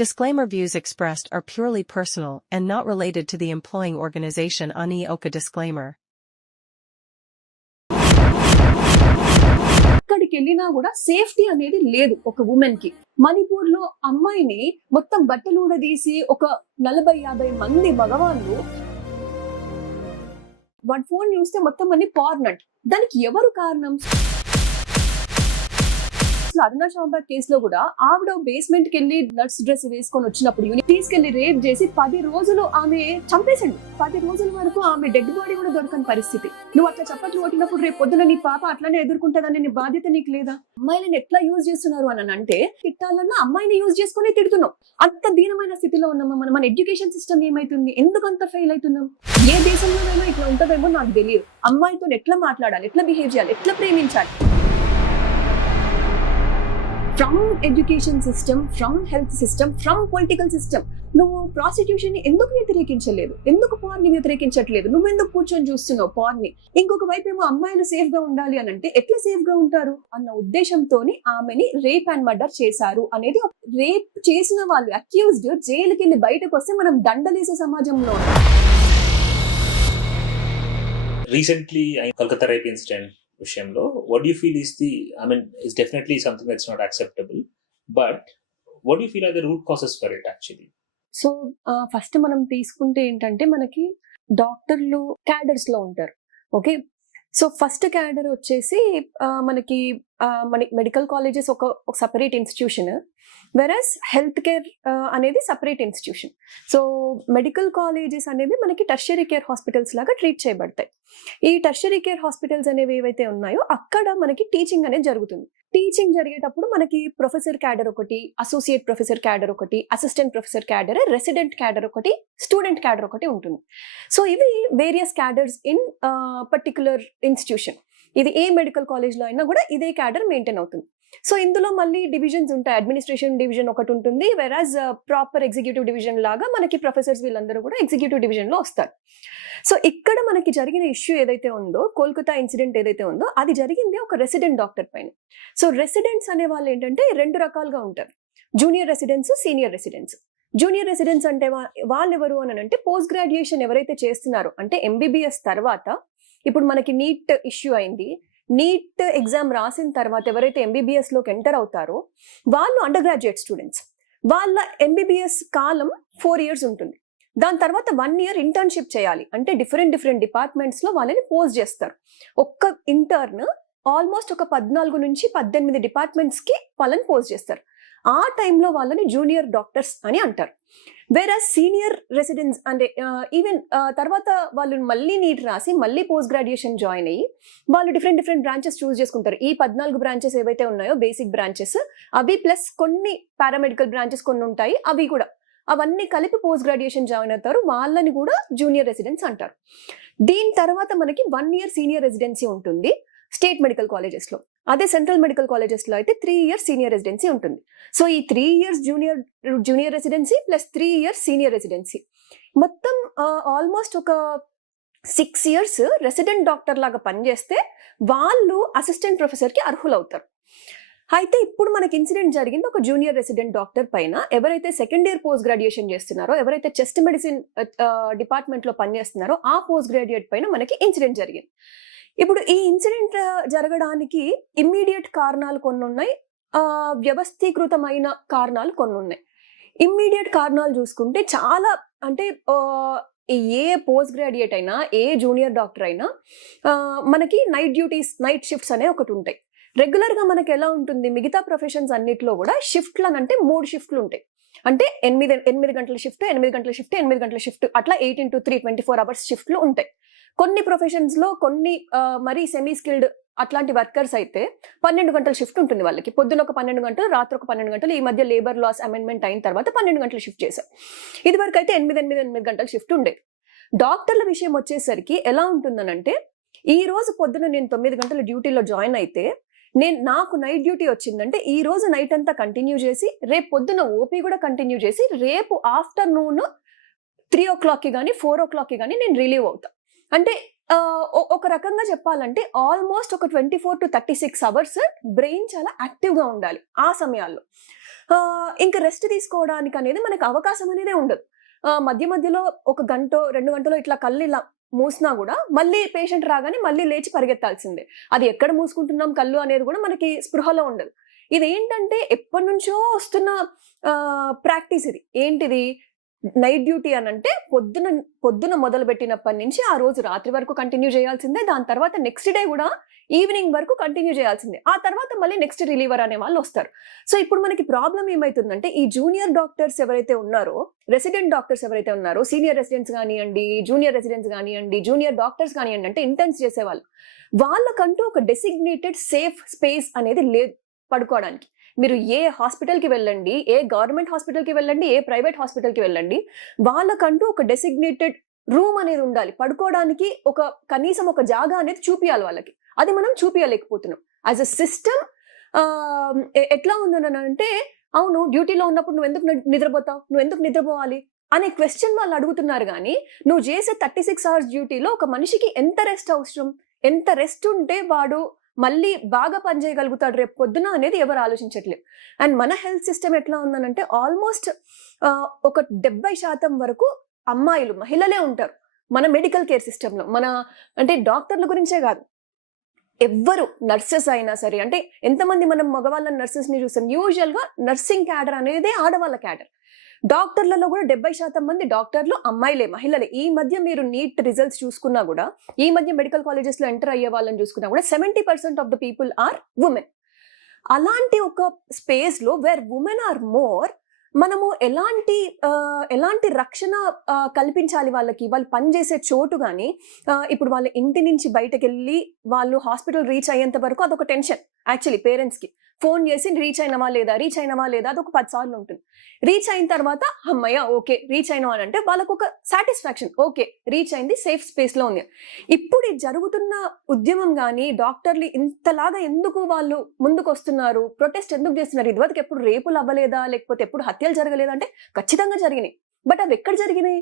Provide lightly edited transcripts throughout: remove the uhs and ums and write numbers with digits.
Disclaimer: views expressed are purely personal and not related to the employing organization. Ani Oka disclaimer. ఎక్కడికి వెళ్ళినా కూడా safety అనేది లేదు ఒక ఉమెన్ కి. మణిపూర్ లో అమ్మాయిని మొత్తం బట్టలు ఊడదీసి ఒక 40-50 మంది మగవాళ్ళు వాడి ఫోన్ చూస్తే మొత్తం అన్ని పార్నట్. దానికి ఎవరు కారణం? అరుణా చౌబర్ కేసులో కూడా ఆవిడ బేస్మెంట్ కి వెళ్ళి నర్స్ డ్రెస్ వేసుకొని వచ్చినప్పుడు తీసుకెళ్లి రేప్ చేసి 10 రోజులు ఆమె చంపేసండి. 10 రోజుల వరకు ఆమె డెడ్ బాడీ కూడా దొరకని పరిస్థితి. నువ్వు అట్లా చప్పట్లు కొట్టినప్పుడు రేపు పొద్దున నీ పాప అట్లానే ఎదుర్కొంటదని నీ బాధ్యత నీకు లేదా? అమ్మాయిలను ఎట్లా యూజ్ చేస్తున్నారు అని అంటే, తిట్టాలన్నా అమ్మాయిని యూజ్ చేసుకుని తిడుతున్నాం. అంత దీనమైన స్థితిలో ఉన్నామా మన ఎడ్యుకేషన్ సిస్టమ్ ఏమైతుంది? ఎందుకంత ఫెయిల్ అవుతున్నాం? ఏ దేశంలోనైనా ఇట్లా ఉంటుందేమో నాకు తెలియదు. అమ్మాయితో ఎట్లా మాట్లాడాలి, ఎట్లా బిహేవ్ చేయాలి, ఎట్లా ప్రేమించాలి? From education system, from health system, from political system. నువ్వు ప్రాస్టిట్యూషన్ ని ఎందుకు వ్యతిరేకించలేదు? ఎందుకు పార్ ని వ్యతిరేకించట్లేదు? నువ్వెందుకు కూర్చొని చూస్తున్నావు పార్ ని? ఇంకొక వైపు ఏమో అమ్మాయిలు సేఫ్ గా ఉండాలి అని అంటే ఎట్లా సేఫ్ గా ఉంటారు అన్న ఉద్దేశంతోని ఆమెని రేప్ అండ్ మర్డర్ చేశారు అనేది. రేప్ చేసిన వాళ్ళు అక్యూజ్డ్ జైలుకి వెళ్ళి బయటకు వస్తే మనం దండలేసే సమాజంలో. రీసెంట్లీ కలకత్తా రేప్ ఇన్సిడెంట్ విషయంలో what do you feel is is definitely something that's not acceptable, but what do you feel are the root causes for it actually? So first మనం తీసుకుంటే ఏంటంటే, మనకి డాక్టర్లు క్యాడర్స్ లో ఉంటారు. ఓకే, సో ఫస్ట్ క్యాడర్ వచ్చేసి మనకి మెడికల్ కాలేజెస్ ఒక సపరేట్ ఇన్స్టిట్యూషన్, వెరస్ హెల్త్ కేర్ అనేది separate institution. So medical colleges అనేవి మనకి టెర్షియరీ కేర్ హాస్పిటల్స్ లాగా ట్రీట్ చేయబడతాయి. ఈ టెర్షియరీ కేర్ హాస్పిటల్స్ అనేవి ఏవైతే ఉన్నాయో అక్కడ మనకి టీచింగ్ అనేది జరుగుతుంది. టీచింగ్ జరిగేటప్పుడు మనకి ప్రొఫెసర్ క్యాడర్ ఒకటి, అసోసియేట్ ప్రొఫెసర్ క్యాడర్ ఒకటి, assistant professor cadre, resident cadre ఒకటి, స్టూడెంట్ క్యాడర్ ఒకటి ఉంటుంది. సో ఇవి various cadres in particular institution. ఇది ఏ మెడికల్ కాలేజ్లో అయినా కూడా ఇదే క్యాడర్ మెయింటైన్ అవుతుంది. సో ఇందులో మళ్ళీ డివిజన్స్ ఉంటాయి. అడ్మినిస్ట్రేషన్ డివిజన్ ఒకటి ఉంటుంది, వెరాజ్ ప్రాపర్ ఎగ్జిక్యూటివ్ డివిజన్ లాగా మనకి ప్రొఫెసర్స్ వీళ్ళందరూ కూడా ఎగ్జిక్యూటివ్ డివిజన్ లో వస్తారు. సో ఇక్కడ మనకి జరిగిన ఇష్యూ ఏదైతే ఉందో, కోల్కతా ఇన్సిడెంట్ ఏదైతే ఉందో, అది జరిగింది ఒక రెసిడెంట్ డాక్టర్ పైన. సో రెసిడెంట్స్ అనే వాళ్ళు ఏంటంటే 2 రకాలుగా ఉంటారు: junior residents, senior residents. Junior residents అంటే వాళ్ళు ఎవరు అని అంటే, పోస్ట్ గ్రాడ్యుయేషన్ ఎవరైతే చేస్తున్నారో, అంటే ఎంబీబీఎస్ తర్వాత ఇప్పుడు మనకి నీట్ ఇష్యూ అయింది, నీట్ ఎగ్జామ్ రాసిన తర్వాత ఎవరైతే ఎంబీబీఎస్ లోకి ఎంటర్ అవుతారో వాళ్ళు అండర్ గ్రాడ్యుయేట్ స్టూడెంట్స్. వాళ్ళ ఎంబీబీఎస్ కాలం 4 years ఉంటుంది. దాని తర్వాత 1 year ఇంటర్న్షిప్ చేయాలి. అంటే డిఫరెంట్ డిపార్ట్మెంట్స్ లో వాళ్ళని పోస్ట్ చేస్తారు. ఒక్క ఇంటర్న్ ఆల్మోస్ట్ ఒక 14 నుంచి 18 డిపార్ట్మెంట్స్ కి వాళ్ళని పోస్ట్ చేస్తారు. ఆ టైంలో వాళ్ళని జూనియర్ డాక్టర్స్ అని అంటారు. వేరే సీనియర్ రెసిడెంట్స్ అంటే ఈవెన్ తర్వాత వాళ్ళు మళ్ళీ నీట్ రాసి మళ్ళీ పోస్ట్ గ్రాడ్యుయేషన్ జాయిన్ అయ్యి వాళ్ళు డిఫరెంట్ బ్రాంచెస్ చూస్ చేసుకుంటారు. ఈ 14 బ్రాంచెస్ ఏవైతే ఉన్నాయో బేసిక్ బ్రాంచెస్, అవి ప్లస్ కొన్ని పారామెడికల్ బ్రాంచెస్ కొన్ని ఉంటాయి, అవి కూడా అవన్నీ కలిపి పోస్ట్ గ్రాడ్యుయేషన్ జాయిన్ అవుతారు. వాళ్ళని కూడా జూనియర్ రెసిడెంట్స్ అంటారు. దీని తర్వాత మనకి 1 year సీనియర్ రెసిడెన్సీ ఉంటుంది స్టేట్ మెడికల్ కాలేజెస్ లో. అదే సెంట్రల్ మెడికల్ కాలేజెస్ లో అయితే 3 years సీనియర్ రెసిడెన్సీ ఉంటుంది. సో ఈ 3 years junior residency plus 3 years senior residency, మొత్తం ఆల్మోస్ట్ ఒక 6 years రెసిడెంట్ డాక్టర్ లాగా పనిచేస్తే వాళ్ళు అసిస్టెంట్ ప్రొఫెసర్ కి అర్హులవుతారు. అయితే ఇప్పుడు మనకి ఇన్సిడెంట్ జరిగింది ఒక జూనియర్ రెసిడెంట్ డాక్టర్ పైన. ఎవరైతే 2nd year పోస్ట్ గ్రాడ్యుయేషన్ చేస్తున్నారో, ఎవరైతే చెస్ట్ మెడిసిన్ డిపార్ట్మెంట్ లో పనిచేస్తున్నారో ఆ పోస్ట్ గ్రాడ్యుయేట్ పైన మనకి ఇన్సిడెంట్ జరిగింది. ఇప్పుడు ఈ ఇన్సిడెంట్ జరగడానికి ఇమ్మీడియట్ కారణాలు కొన్ని ఉన్నాయి, వ్యవస్థీకృతమైన కారణాలు కొన్ని ఉన్నాయి. ఇమ్మీడియట్ కారణాలు చూసుకుంటే చాలా, అంటే ఏ పోస్ట్ గ్రాడ్యుయేట్ అయినా, ఏ జూనియర్ డాక్టర్ అయినా మనకి నైట్ షిఫ్ట్స్ అనే ఒకటి ఉంటాయి. రెగ్యులర్ గా మనకి ఎలా ఉంటుంది, మిగతా ప్రొఫెషన్స్ అన్నిట్లో కూడా షిఫ్ట్లు అంటే 3 షిఫ్ట్లు ఉంటాయి. అంటే 8 గంటల షిఫ్ట్, 8 గంటల షిఫ్ట్, 8 గంటల షిఫ్ట్, అట్లా 8 into 3 24 hours షిఫ్ట్లు ఉంటాయి. కొన్ని ప్రొఫెషన్స్ లో కొన్ని మరీ సెమీ స్కిల్డ్ అట్లాంటి వర్కర్స్ అయితే 12 గంటల షిఫ్ట్ ఉంటుంది వాళ్ళకి. పొద్దున ఒక 12 గంటలు, రాత్రి ఒక 12 గంటలు. ఈ మధ్య లేబర్ లాస్ అమెండ్మెంట్ అయిన తర్వాత 12 గంటల షిఫ్ట్ చేశారు. ఇది వరకు అయితే 8 గంటల షిఫ్ట్ ఉండేది. డాక్టర్ల విషయం వచ్చేసరికి ఎలా ఉంటుందనంటే, ఈ రోజు పొద్దున నేను 9 గంటల డ్యూటీలో జాయిన్ అయితే నాకు నైట్ డ్యూటీ వచ్చిందంటే ఈ రోజు నైట్ అంతా కంటిన్యూ చేసి, రేపు పొద్దున ఓపీ కూడా కంటిన్యూ చేసి, రేపు ఆఫ్టర్నూన్ 3 o'clock కానీ 4 o'clock కానీ నేను రిలీవ్ అవుతా. అంటే ఒక రకంగా చెప్పాలంటే ఆల్మోస్ట్ ఒక 24 to 36 అవర్స్ బ్రెయిన్ చాలా యాక్టివ్గా ఉండాలి ఆ సమయాల్లో. ఇంకా రెస్ట్ తీసుకోవడానికి అనేది మనకు అవకాశం అనేదే ఉండదు. మధ్య మధ్యలో ఒక గంటో 2 గంటలో ఇట్లా కళ్ళు ఇలా మూసినా కూడా మళ్ళీ పేషెంట్ రాగానే మళ్ళీ లేచి పరిగెత్తాల్సిందే. అది ఎక్కడ మూసుకుంటున్నాం కళ్ళు అనేది కూడా మనకి స్పృహలో ఉండదు. ఇదేంటంటే ఎప్పటి నుంచో వస్తున్న ప్రాక్టీస్ ఇది. ఏంటిది? నైట్ డ్యూటీ అని అంటే పొద్దున మొదలు పెట్టినప్పటి నుంచి ఆ రోజు రాత్రి వరకు కంటిన్యూ చేయాల్సిందే. దాని తర్వాత నెక్స్ట్ డే కూడా ఈవినింగ్ వరకు కంటిన్యూ చేయాల్సిందే. ఆ తర్వాత మళ్ళీ నెక్స్ట్ రిలీవర్ అనే వాళ్ళు వస్తారు. సో ఇప్పుడు మనకి ప్రాబ్లం ఏమైతుందంటే ఈ జూనియర్ డాక్టర్స్ ఎవరైతే ఉన్నారో, రెసిడెంట్ డాక్టర్స్ ఎవరైతే ఉన్నారో, సీనియర్ రెసిడెంట్స్ కానివ్వండి, జూనియర్ రెసిడెంట్స్ కానివ్వండి, జూనియర్ డాక్టర్స్ కానివ్వండి, అంటే ఇంటర్న్స్ చేసేవాళ్ళు, వాళ్ళకంటూ ఒక డెసిగ్నేటెడ్ సేఫ్ స్పేస్ అనేది లేదు పడుకోవడానికి. మీరు ఏ హాస్పిటల్కి వెళ్ళండి, ఏ గవర్నమెంట్ హాస్పిటల్కి వెళ్ళండి, ఏ ప్రైవేట్ హాస్పిటల్కి వెళ్ళండి, వాళ్ళకంటూ ఒక డెసిగ్నేటెడ్ రూమ్ అనేది ఉండాలి. పడుకోవడానికి కనీసం ఒక జాగా అనేది చూపియాలి వాళ్ళకి. అది మనం చూపించలేకపోతున్నాం. యాజ్ అ సిస్టమ్ ఎట్లా ఉందని అంటే, అవును డ్యూటీలో ఉన్నప్పుడు నువ్వు ఎందుకు నిద్రపోతావు, నువ్వు ఎందుకు నిద్రపోవాలి అనే క్వశ్చన్ వాళ్ళు అడుగుతున్నారు. కానీ నువ్వు చేసే 36 hours డ్యూటీలో ఒక మనిషికి ఎంత రెస్ట్ అవసరం, ఎంత రెస్ట్ ఉంటే వాడు మళ్ళీ బాగా పనిచేయగలుగుతాడు రేపు పొద్దున అనేది ఎవరు ఆలోచించట్లేదు. అండ్ మన హెల్త్ సిస్టమ్ ఎట్లా ఉందనంటే ఆల్మోస్ట్ ఒక 70% వరకు అమ్మాయిలు, మహిళలే ఉంటారు మన మెడికల్ కేర్ సిస్టంలో. అంటే డాక్టర్ల గురించే కాదు, ఎవ్వరు నర్సెస్ అయినా సరే, అంటే ఎంతమంది మనం మగవాళ్ళ నర్సెస్ని చూస్తాం, యూజువల్గా నర్సింగ్ క్యాడర్ అనేది ఆడవాళ్ళ క్యాడర్. డాక్టర్లలో కూడా 70% మంది డాక్టర్లు అమ్మాయిలే, మహిళలే. ఈ మధ్య మీరు నీట్ రిజల్ట్స్ చూసుకున్నా కూడా, ఈ మధ్య మెడికల్ కాలేజెస్ లో ఎంటర్ అయ్యే వాళ్ళని చూసుకున్నా కూడా 70% of the people are women. అలాంటి ఒక స్పేస్ లో వేర్ ఉమెన్ ఆర్ మోర్, మనము ఎలాంటి రక్షణ కల్పించాలి వాళ్ళకి, వాళ్ళు పనిచేసే చోటు. కానీ ఇప్పుడు వాళ్ళ ఇంటి నుంచి బయటకు వెళ్ళి వాళ్ళు హాస్పిటల్ రీచ్ అయ్యేంత వరకు అదొక టెన్షన్ యాక్చువల్లీ పేరెంట్స్కి. ఫోన్ చేసి రీచ్ అయినవా లేదా అదొక 10 సార్లు ఉంటుంది. రీచ్ అయిన తర్వాత అమ్మయ్య ఓకే రీచ్ అయినా అని అంటే వాళ్ళకు ఒక సాటిస్ఫాక్షన్, ఓకే రీచ్ అయింది, సేఫ్ స్పేస్ లో ఉంది. ఇప్పుడు ఈ జరుగుతున్న ఉద్యమం కానీ డాక్టర్లు ఇంతలాగా ఎందుకు వాళ్ళు ముందుకు వస్తున్నారు, ప్రొటెస్ట్ ఎందుకు చేస్తున్నారు? ఇదివరకు ఎప్పుడు రేపులు అవ్వలేదా, లేకపోతే ఎప్పుడు హత్యలు జరగలేదా అంటే ఖచ్చితంగా జరిగినాయి. బట్ అవి ఎక్కడ జరిగినాయి?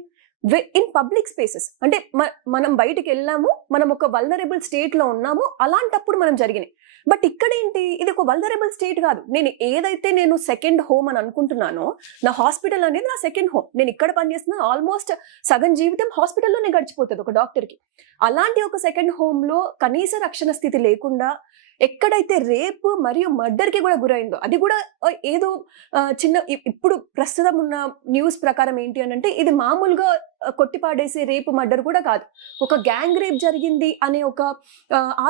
In public spaces. అంటే మనం బయటికి వెళ్ళాము, మనం ఒక వల్నరబుల్ స్టేట్ లో ఉన్నాము, అలాంటప్పుడు మనం జరిగినాయి. బట్ ఇక్కడ ఏంటి, ఇది ఒక వల్నరబుల్ స్టేట్ కాదు. నేను సెకండ్ హోమ్ అని అనుకుంటున్నానో, నా హాస్పిటల్ అనేది నా సెకండ్ హోమ్. నేను ఇక్కడ పనిచేస్తున్నా, ఆల్మోస్ట్ సగం జీవితం హాస్పిటల్లోనే గడిచిపోతుంది ఒక డాక్టర్కి. అలాంటి ఒక సెకండ్ హోమ్ లో కనీస రక్షణ స్థితి లేకుండా ఎక్కడైతే రేప్ మరియు మర్డర్ కి కూడా గురైందో, అది కూడా ఏదో చిన్న, ఇప్పుడు ప్రస్తుతం ఉన్న న్యూస్ ప్రకారం ఏంటి అని అంటే, ఇది మామూలుగా కొట్టిపాడేసే రేపు మర్డర్ కూడా కాదు, ఒక గ్యాంగ్ రేప్ జరిగింది అనే ఒక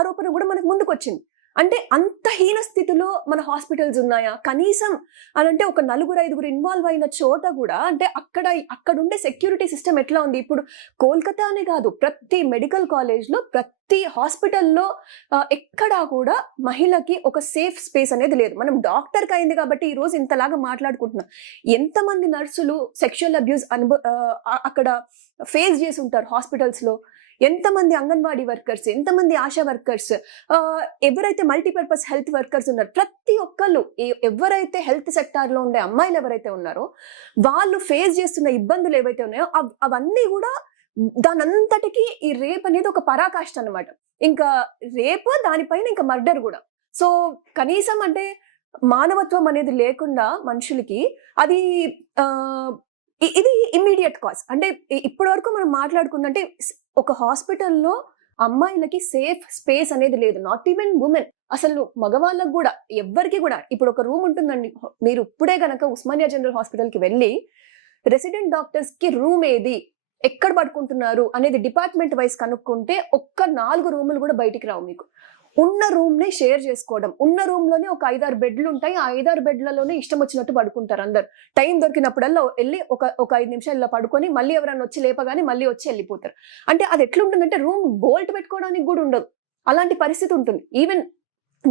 ఆరోపణ కూడా మనకు ముందుకు వచ్చింది. అంటే అంత హీన స్థితిలో మన హాస్పిటల్స్ ఉన్నాయా? కనీసం అనంటే ఒక 4-5 ఇన్వాల్వ్ అయిన చోట కూడా, అంటే అక్కడుండే సెక్యూరిటీ సిస్టమ్ ఎట్లా ఉంది? ఇప్పుడు కోల్కతా అనే కాదు, ప్రతి మెడికల్ కాలేజ్లో, ప్రతి హాస్పిటల్లో ఎక్కడా కూడా మహిళకి ఒక సేఫ్ స్పేస్ అనేది లేదు. మనం డాక్టర్కి అయింది కాబట్టి ఈ రోజు ఇంతలాగా మాట్లాడుకుంటున్నాం. ఎంతమంది నర్సులు సెక్షువల్ అబ్యూస్ అక్కడ ఫేస్ చేసి ఉంటారు హాస్పిటల్స్ లో? ఎంతమంది అంగన్వాడీ వర్కర్స్, ఎంతమంది ఆశా వర్కర్స్, ఎవరైతే మల్టీపర్పస్ హెల్త్ వర్కర్స్ ఉన్నారు, ప్రతి ఒక్కళ్ళు, ఎవరైతే హెల్త్ సెక్టార్ లో ఉండే అమ్మాయిలు ఎవరైతే ఉన్నారో వాళ్ళు ఫేస్ చేస్తున్న ఇబ్బందులు ఏవైతే ఉన్నాయో అవన్నీ కూడా దానంతటికి ఈ రేప్ అనేది ఒక పరాకాష్ట అన్నమాట. ఇంకా రేప్, దానిపైన ఇంకా మర్డర్ కూడా. సో కనీసం అంటే మానవత్వం అనేది లేకుండా మనుషులకి అది ఇది ఇమ్మీడియట్ కాజ్. అంటే ఇప్పటి వరకు మనం మాట్లాడుకుందంటే ఒక హాస్పిటల్లో అమ్మాయిలకి సేఫ్ స్పేస్ అనేది లేదు, నాట్ ఈవెన్ ఉమెన్. అసలు మగవాళ్ళకు కూడా, ఎవ్వరికి కూడా. ఇప్పుడు ఒక రూమ్ ఉంటుందండి, మీరు ఇప్పుడే గనక ఉస్మానియా జనరల్ హాస్పిటల్కి వెళ్ళి రెసిడెంట్ డాక్టర్స్ కి రూమ్ ఏది, ఎక్కడ పడుకుంటున్నారు అనేది డిపార్ట్మెంట్ వైజ్ కనుక్కుంటే ఒక్క 4 రూములు కూడా బయటికి రావు మీకు. ఉన్న రూమ్ నే షేర్ చేసుకోవడం, ఉన్న రూమ్ లోనే ఒక 5-6 బెడ్లు ఉంటాయి, ఆ 5-6 బెడ్లలోనే ఇష్టం వచ్చినట్టు పడుకుంటారు అందరు. టైం దొరికినప్పుడల్లా వెళ్ళి ఒక 5 నిమిషాలు ఇలా పడుకొని మళ్ళీ ఎవరైనా వచ్చి లేపగానే మళ్ళీ వచ్చి వెళ్ళిపోతారు. అంటే అది ఎట్లుంటుందంటే రూమ్ బోల్ట్ పెట్టుకోవడానికి కూడా ఉండదు, అలాంటి పరిస్థితి ఉంటుంది. ఈవెన్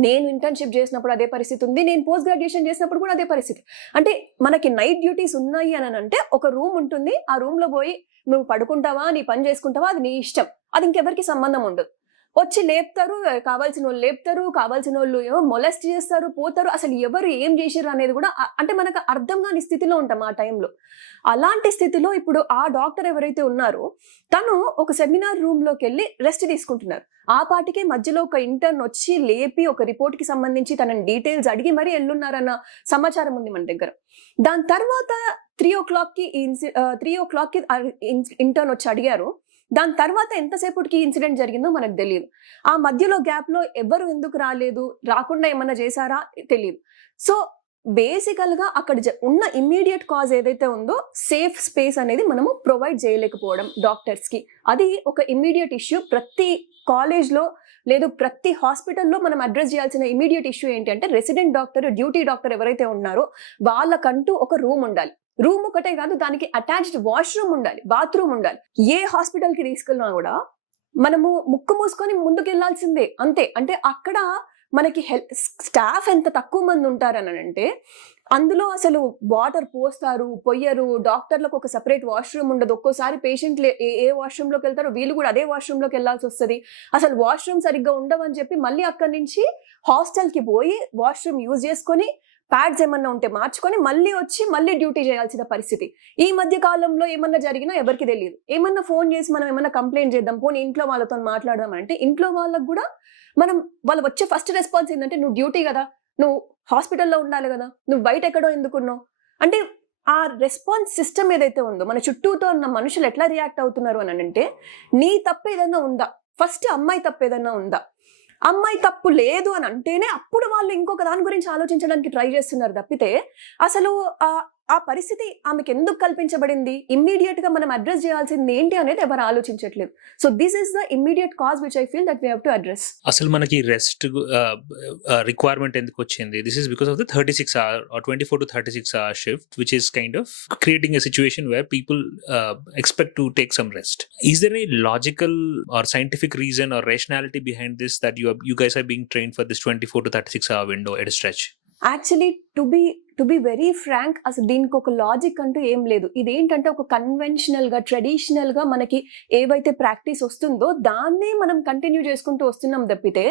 నేను ఇంటర్న్షిప్ చేసినప్పుడు అదే పరిస్థితి ఉంది, నేను పోస్ట్ గ్రాడ్యుయేషన్ చేసినప్పుడు కూడా అదే పరిస్థితి. అంటే మనకి నైట్ డ్యూటీస్ ఉన్నాయి అని అంటే ఒక రూమ్ ఉంటుంది, ఆ రూమ్ లో పోయి నువ్వు పడుకుంటావా, నీ పని చేసుకుంటావా, అది నీ ఇష్టం, అది ఇంకెవరికి సంబంధం ఉండదు. వచ్చి లేపుతారు, కావాల్సిన వాళ్ళు లేపుతారు, కావాల్సిన వాళ్ళు ఏమో మొలెస్ట్ చేస్తారు, పోతారు. అసలు ఎవరు ఏం చేశారు అనేది కూడా అంటే మనకు అర్థం కాని స్థితిలో ఉంటాం ఆ టైంలో. అలాంటి స్థితిలో ఇప్పుడు ఆ డాక్టర్ ఎవరైతే ఉన్నారో తను ఒక సెమినార్ రూమ్ లోకి వెళ్ళి రెస్ట్ తీసుకుంటున్నారు. ఆ పాటికే మధ్యలో ఒక ఇంటర్న్ వచ్చి లేపి ఒక రిపోర్ట్ కి సంబంధించి తనని డీటెయిల్స్ అడిగి మరీ వెళ్ళున్నారన్న సమాచారం ఉంది మన దగ్గర. దాని తర్వాత 3 కి ఇంటర్న్ వచ్చి అడిగారు. దాని తర్వాత ఎంతసేపటికి ఇన్సిడెంట్ జరిగిందో మనకు తెలియదు. ఆ మధ్యలో గ్యాప్ లో ఎవరు ఎందుకు రాలేదు, రాకుండా ఏమన్నా చేశారా తెలియదు. సో బేసికల్ గా అక్కడ ఉన్న ఇమ్మీడియట్ కాజ్ ఏదైతే ఉందో సేఫ్ స్పేస్ అనేది మనము ప్రొవైడ్ చేయలేకపోవడం డాక్టర్స్ కి, అది ఒక ఇమ్మీడియట్ ఇష్యూ. ప్రతి కాలేజ్ లో లేదు ప్రతి హాస్పిటల్లో మనం అడ్రస్ చేయాల్సిన ఇమీడియట్ ఇష్యూ ఏంటంటే రెసిడెంట్ డాక్టర్, డ్యూటీ డాక్టర్ ఎవరైతే ఉన్నారో వాళ్ళకంటూ ఒక రూమ్ ఉండాలి. రూమ్ ఒకటే కాదు, దానికి అటాచ్డ్ వాష్రూమ్ ఉండాలి, బాత్రూమ్ ఉండాలి. ఏ హాస్పిటల్ కి తీసుకెళ్ళినా కూడా మనము ముక్కు మూసుకొని ముందుకు వెళ్లాల్సిందే అంతే. అంటే అక్కడ మనకి స్టాఫ్ ఎంత తక్కువ మంది ఉంటారని అంటే అందులో అసలు వాటర్ పోస్తారు, పొయ్యరు, డాక్టర్లకు ఒక సెపరేట్ వాష్రూమ్ ఉండదు. ఒక్కోసారి పేషెంట్లు ఏ వాష్రూమ్ లోకి వెళ్తారో వీళ్ళు కూడా అదే వాష్రూమ్ లోకి వెళ్లాల్సి వస్తుంది. అసలు వాష్రూమ్ సరిగ్గా ఉండవని చెప్పి మళ్ళీ అక్కడి నుంచి హాస్టల్ కి పోయి వాష్రూమ్ యూజ్ చేసుకొని ప్యాడ్స్ ఏమన్నా ఉంటే మార్చుకొని మళ్ళీ వచ్చి మళ్ళీ డ్యూటీ చేయాల్సిన పరిస్థితి. ఈ మధ్య కాలంలో ఏమన్నా జరిగినా ఎవరికి తెలియదు. ఏమన్నా ఫోన్ చేసి మనం ఏమన్నా కంప్లైంట్ చేద్దాం, పోనీ ఇంట్లో వాళ్ళతో మాట్లాడదాం అంటే ఇంట్లో వాళ్ళకు కూడా వాళ్ళు వచ్చే ఫస్ట్ రెస్పాన్స్ ఏంటంటే నువ్వు డ్యూటీ కదా, నువ్వు హాస్పిటల్లో ఉండాలి కదా, నువ్వు బయట ఎక్కడో ఎందుకున్నావు అంటే ఆ రెస్పాన్స్ సిస్టమ్ ఏదైతే ఉందో మన చుట్టూతో ఉన్న మనుషులు ఎట్లా రియాక్ట్ అవుతున్నారు అని అంటే నీ తప్పు ఏదైనా ఉందా, ఫస్ట్ అమ్మాయి తప్పు ఏదైనా ఉందా, అమ్మాయి తప్పు లేదు అని అంటేనే అప్పుడు వాళ్ళు ఇంకొక దాని గురించి ఆలోచించడానికి ట్రై చేస్తున్నారు తప్పితే అసలు ఆ పరిస్థితి ఆమెకి ఎందుకు కల్పించబడింది, ఇమ్మీడియట్ గా మనం అడ్రస్ చేయాల్సింది ఏంటి అనేది ఎవరు ఆలోచించట్లేదు. So this is the immediate cause which I feel that we have to address. అసలు మనకి రెస్ట్ రిక్వైర్మెంట్ ఎందుకు వచ్చింది? This is because of the 36 hour or 24 to 36 hour shift, which is kind of creating a situation where people expect to take some rest. Is there any logical or scientific reason or rationality behind this that you guys are being trained for this 24 to 36 hour window at a stretch? Actually to be very frank అసలు దీనికి ఒక logic అంటూ ఏం లేదు. ఇదేంటంటే ఒక conventional గా traditional గా మనకి ఏవైతే ప్రాక్టీస్ వస్తుందో దాన్నే మనం కంటిన్యూ చేసుకుంటూ వస్తున్నాం తప్పితే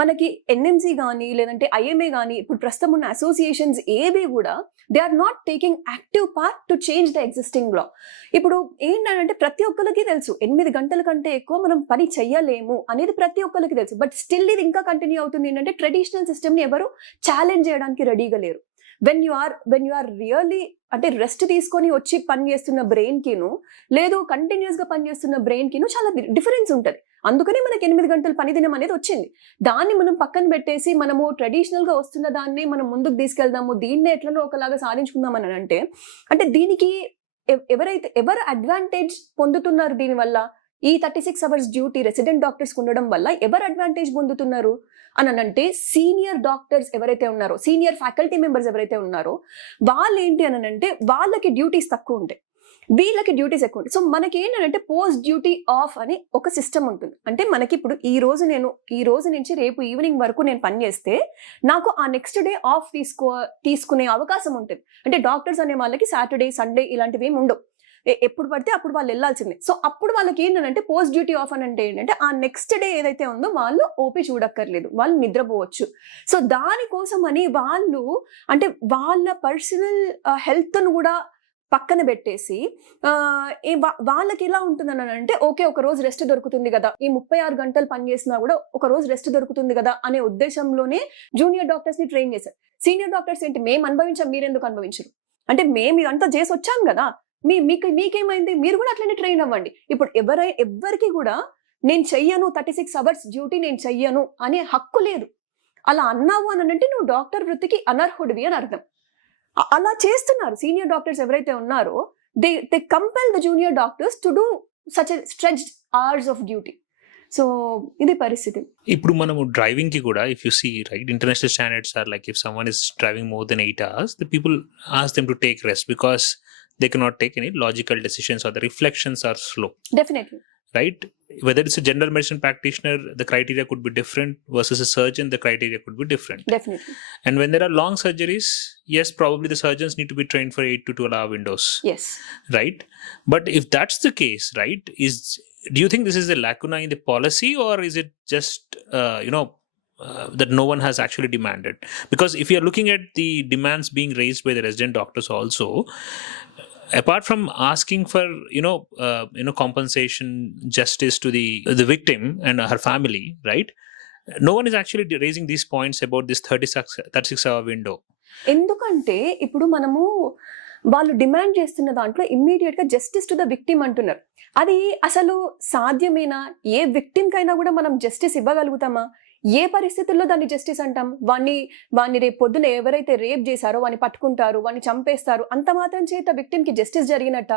మనకి ఎన్ఎంసీ కానీ లేదంటే ఐఎంఏ కానీ ఇప్పుడు ప్రస్తుతం ఉన్న అసోసియేషన్స్ ఏవి కూడా they are not taking active part to change the existing law. ఇప్పుడు ఏంటంటే ప్రతి ఒక్కరికి తెలుసు 8 గంటల కంటే ఎక్కువ మనం పని చెయ్యలేము అనేది ప్రతి ఒక్కరికి తెలుసు. బట్ స్టిల్ ఇది ఇంకా కంటిన్యూ అవుతుంది ఏంటంటే ట్రెడిషనల్ సిస్టమ్ ని ఎవరు ఛాలెంజ్ చేయడానికి రెడీగా లేరు. వెన్ యు ఆర్ రియల్లీ అంటే రెస్ట్ తీసుకొని వచ్చి పని చేస్తున్న బ్రెయిన్ కిను లేదు కంటిన్యూస్ గా పని చేస్తున్న బ్రెయిన్ కిను చాలా డిఫరెన్స్ ఉంటుంది. అందుకని మనకి 8 గంటల పని దినం అనేది వచ్చింది. దాన్ని మనం పక్కన పెట్టేసి మనము ట్రెడిషనల్ గా వస్తున్న దాన్ని మనం ముందుకు తీసుకెళ్దాము, దీన్నే ఎట్లనో ఒకలాగా సాధించుకుందాం అని అంటే దీనికి ఎవరు అడ్వాంటేజ్ పొందుతున్నారు దీనివల్ల? ఈ 36 hours డ్యూటీ రెసిడెంట్ డాక్టర్స్ ఉండడం వల్ల ఎవరు అడ్వాంటేజ్ పొందుతున్నారు అని అంటే సీనియర్ డాక్టర్స్ ఎవరైతే ఉన్నారో, సీనియర్ ఫ్యాకల్టీ మెంబర్స్ ఎవరైతే ఉన్నారో వాళ్ళు ఏంటి అని అంటే వాళ్ళకి డ్యూటీస్ తక్కువ ఉంటాయి, వీళ్ళకి డ్యూటీస్ ఎక్కువ ఉంటాయి. సో మనకి ఏంటంటే పోస్ట్ డ్యూటీ ఆఫ్ అని ఒక సిస్టమ్ ఉంటుంది. అంటే మనకి ఇప్పుడు ఈ రోజు నుంచి రేపు ఈవినింగ్ వరకు నేను పని చేస్తే నాకు ఆ నెక్స్ట్ డే ఆఫ్ తీసుకునే అవకాశం ఉంటుంది. అంటే డాక్టర్స్ అనే వాళ్ళకి సాటర్డే సండే ఇలాంటివి ఏమి ఉండవు, ఎప్పుడు పడితే అప్పుడు వాళ్ళు వెళ్ళాల్సిందే. సో అప్పుడు వాళ్ళకి ఏంటంటే పోస్ట్ డ్యూటీ ఆఫ్ అని అంటే ఏంటంటే ఆ నెక్స్ట్ డే ఏదైతే ఉందో వాళ్ళు ఓపీ చూడక్కర్లేదు, వాళ్ళు నిద్రపోవచ్చు. సో దానికోసం అని వాళ్ళు అంటే వాళ్ళ పర్సనల్ హెల్త్ ను కూడా పక్కన పెట్టేసి వాళ్ళకి ఎలా ఉంటుందని అంటే ఓకే ఒక రోజు రెస్ట్ దొరుకుతుంది కదా, ఈ 36 గంటలు పనిచేసినా కూడా ఒక రోజు రెస్ట్ దొరుకుతుంది కదా అనే ఉద్దేశంలోనే జూనియర్ డాక్టర్స్ ని ట్రైన్ చేశారు. సీనియర్ డాక్టర్స్ ఏంటి, మేము అనుభవించాం మీరెందుకు అనుభవించరు అంటే మేము ఇదంతా చేసి వచ్చాం కదా, మీకేమైంది, మీరు కూడా అట్లనే ట్రైన్ అవ్వండి. ఇప్పుడు ఎవరికి కూడా నేను చెయ్యను 36 hours డ్యూటీ నేను చెయ్యను అనే హక్కు లేదు. అలా అన్నావు అని అంటే నువ్వు డాక్టర్ వృత్తికి అనర్హుడివి అని అర్థం. అలా చేస్తున్నారు సీనియర్ డాక్టర్స్ ఎవరైతే ఉన్నారో they compel the junior doctors to do such stretched hours of duty. So ఇది పరిస్థితి. ఇప్పుడు మనము డ్రైవింగ్ కి కూడా if you see right international standards are like if someone is driving more than 8 hours the people ask them to take rest because they cannot take any logical decisions or the reflections are slow. Definitely. Right? Whether it's a general medicine practitioner, the criteria could be different versus a surgeon, the criteria could be different. Definitely. And when there are long surgeries, yes, probably the surgeons need to be trained for 8 to 12 hour windows. Yes. Right? But if that's the case, right, is do you think this is a lacuna in the policy, or is it just that no one has actually demanded? Because if you are looking at the demands being raised by the resident doctors also, apart from asking for compensation, justice to the victim and her family, right? No one is actually raising these points about this 36 hour window. ఎందుకంటే ఇప్పుడు మనము వాళ్ళు demand చేస్తున్న దాంట్లో immediate గా justice to the victim అంటున్నారు. అది అసలు సాధ్యమేనా? ఏ విక్టిమ్ కైనా కూడా మనం జస్టిస్ ఇవ్వగలుగుతామా? ఏ పరిస్థితుల్లో దాన్ని జస్టిస్ అంటాం? వాడిని రేపు పొద్దున ఎవరైతే రేప్ చేశారో వాడిని పట్టుకుంటారు, వాడిని చంపేస్తారు, అంత మాత్రం చేత విక్టిమ్ కి జస్టిస్ జరిగినట్ట?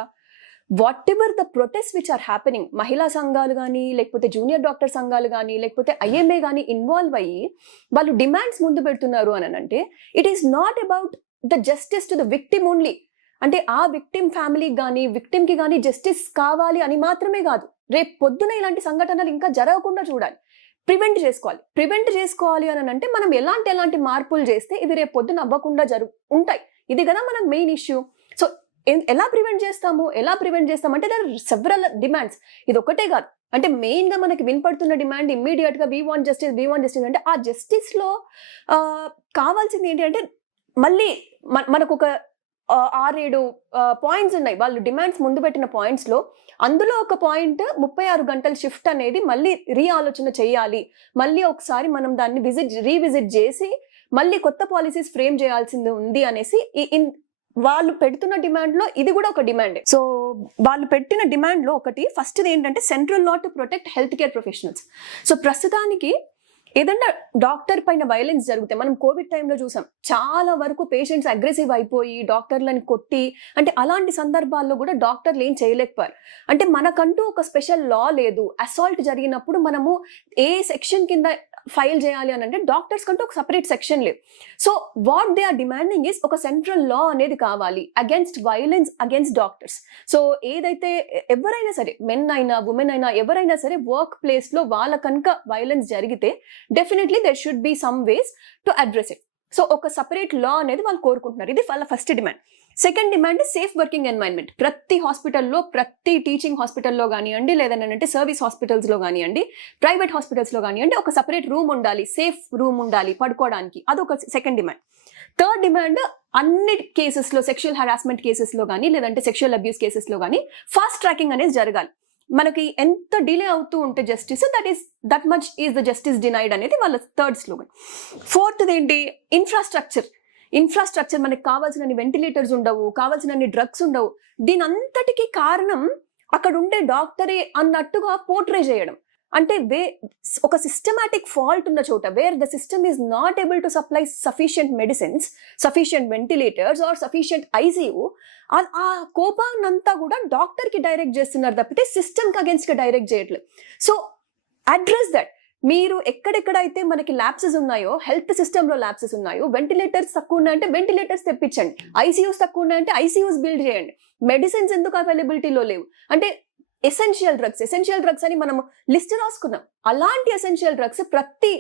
Whatever the protest which are happening, మహిళా సంఘాలు కానీ, లేకపోతే జూనియర్ డాక్టర్ సంఘాలు కానీ, లేకపోతే IMA కానీ ఇన్వాల్వ్ అయ్యి వాళ్ళు డిమాండ్స్ ముందు పెడుతున్నారు అని అంటే it is not about the justice to the victim only. అంటే ఆ విక్టిమ్ ఫ్యామిలీకి కానీ విక్టిమ్ కి కానీ జస్టిస్ కావాలి అని మాత్రమే కాదు, రేపు పొద్దున ఇలాంటి సంఘటనలు ఇంకా జరగకుండా చూడాలి, ప్రివెంట్ చేసుకోవాలి అని అంటే మనం ఎలాంటి మార్పులు చేస్తే ఇవి రేపు పొద్దున అవ్వకుండా ఉంటాయి. ఇది కదా మనకు మెయిన్ ఇష్యూ. సో ఎలా ప్రివెంట్ చేస్తామంటే దర్ ఆర్ సెవరల్ డిమాండ్స్. ఇది ఒకటే కాదు, అంటే మెయిన్ గా మనకి వినపడుతున్న డిమాండ్ ఇమ్మీడియట్ గా వీ వాంట్ జస్టిస్ అంటే ఆ జస్టిస్ లో కావాల్సింది ఏంటి అంటే మళ్ళీ మనకు ఒక 6-7 పాయింట్స్ ఉన్నాయి. వాళ్ళు డిమాండ్స్ ముందు పెట్టిన పాయింట్స్ లో అందులో ఒక పాయింట్ 36 గంటల షిఫ్ట్ అనేది మళ్ళీ రీఆలోచన చేయాలి, మళ్ళీ ఒకసారి మనం దాన్ని రీవిజిట్ చేసి మళ్ళీ కొత్త పాలసీస్ ఫ్రేమ్ చేయాల్సింది ఉంది అనేసి వాళ్ళు పెడుతున్న డిమాండ్ లో ఇది కూడా ఒక డిమాండ్. సో వాళ్ళు పెట్టిన డిమాండ్ లో ఒకటి ఫస్ట్ ఏంటంటే central law to protect health care professionals. So ప్రస్తుతానికి ఏదన్నా డాక్టర్ పైన వైలెన్స్ జరిగితే మనం కోవిడ్ టైంలో చూసాం, చాలా వరకు పేషెంట్స్ అగ్రెసివ్ అయిపోయి డాక్టర్లను కొట్టి, అంటే అలాంటి సందర్భాల్లో కూడా డాక్టర్లు ఏం చేయలేకపోయారు. అంటే మనకంటూ ఒక స్పెషల్ లా లేదు. అసాల్ట్ జరిగినప్పుడు మనము ఏ సెక్షన్ కింద ఫైల్ చేయాలి అని అంటే డాక్టర్స్ కంటూ ఒక సపరేట్ సెక్షన్ లేదు. So what they are demanding is ఒక సెంట్రల్ లా అనేది కావాలి against violence against doctors. So ఏదైతే ఎవరైనా సరే, మెన్ అయినా ఉమెన్ అయినా ఎవరైనా సరే వర్క్ ప్లేస్ లో వాళ్ళ కనుక వైలెన్స్ జరిగితే definitely there should be some ways to address it. So ఒక సపరేట్ లా అనేది వాళ్ళు కోరుకుంటున్నారు. ఇది వాళ్ళ first demand. Second demand safe working environment. ప్రతి హాస్పిటల్లో, ప్రతి టీచింగ్ హాస్పిటల్లో కానివ్వండి, లేదంటే సర్వీస్ హాస్పిటల్స్ లో కానివ్వండి, ప్రైవేట్ హాస్పిటల్స్ లో కానివ్వండి, ఒక సపరేట్ రూమ్ ఉండాలి, సేఫ్ రూమ్ ఉండాలి పడుకోవడానికి. అదొక సెకండ్ డిమాండ్. థర్డ్ డిమాండ్ అన్ని కేసెస్ లో, సెక్షువల్ హరాస్మెంట్ కేసెస్ లో కానీ, లేదంటే సెక్షువల్ అబ్యూస్ కేసెస్ లో కానీ ఫాస్ట్ ట్రాకింగ్ అనేది జరగాలి. మనకి ఎంత డిలే అవుతూ ఉంటే justice, that much is the justice denied అనేది వాళ్ళ థర్డ్ స్లోగన్. ఫోర్త్ ఏంటి? ఇన్ఫ్రాస్ట్రక్చర్ మనకి కావాల్సినన్ని వెంటిలేటర్స్ ఉండవు, కావాల్సినన్ని డ్రగ్స్ ఉండవు. దీని అంతటికి కారణం అక్కడ ఉండే డాక్టరే అన్నట్టుగా పోర్ట్రే చేయడం. అంటే ఒక సిస్టమాటిక్ ఫాల్ట్ ఉన్న చోట, where the system is not able to supply sufficient medicines, sufficient ventilators or sufficient ICU, ఆ కోపాన్నంతా కూడా డాక్టర్ కి డైరెక్ట్ చేస్తున్నారు తప్పితే సిస్టమ్ కి అగేన్స్ట్ గా డైరెక్ట్ చేయట్లేదు. So address that. మీరు ఎక్కడెక్కడైతే మనకి ల్యాప్సెస్ ఉన్నాయో, హెల్త్ సిస్టమ్ లో ల్యాప్సెస్ ఉన్నాయో, వెంటిలేటర్స్ తక్కువ ఉన్నాయంటే వెంటిలేటర్స్ తెప్పించండి, ICUs తక్కువ ఉన్నాయంటే ICUs బిల్డ్ చేయండి. మెడిసిన్స్ ఎందుకు అవైలబిలిటీలో లేవు అంటే ఎసెన్షియల్ డ్రగ్స్ అని మనం లిస్ట్ రాసుకున్నాం. అలాంటి ఎసెన్షియల్ డ్రగ్స్ ప్రతి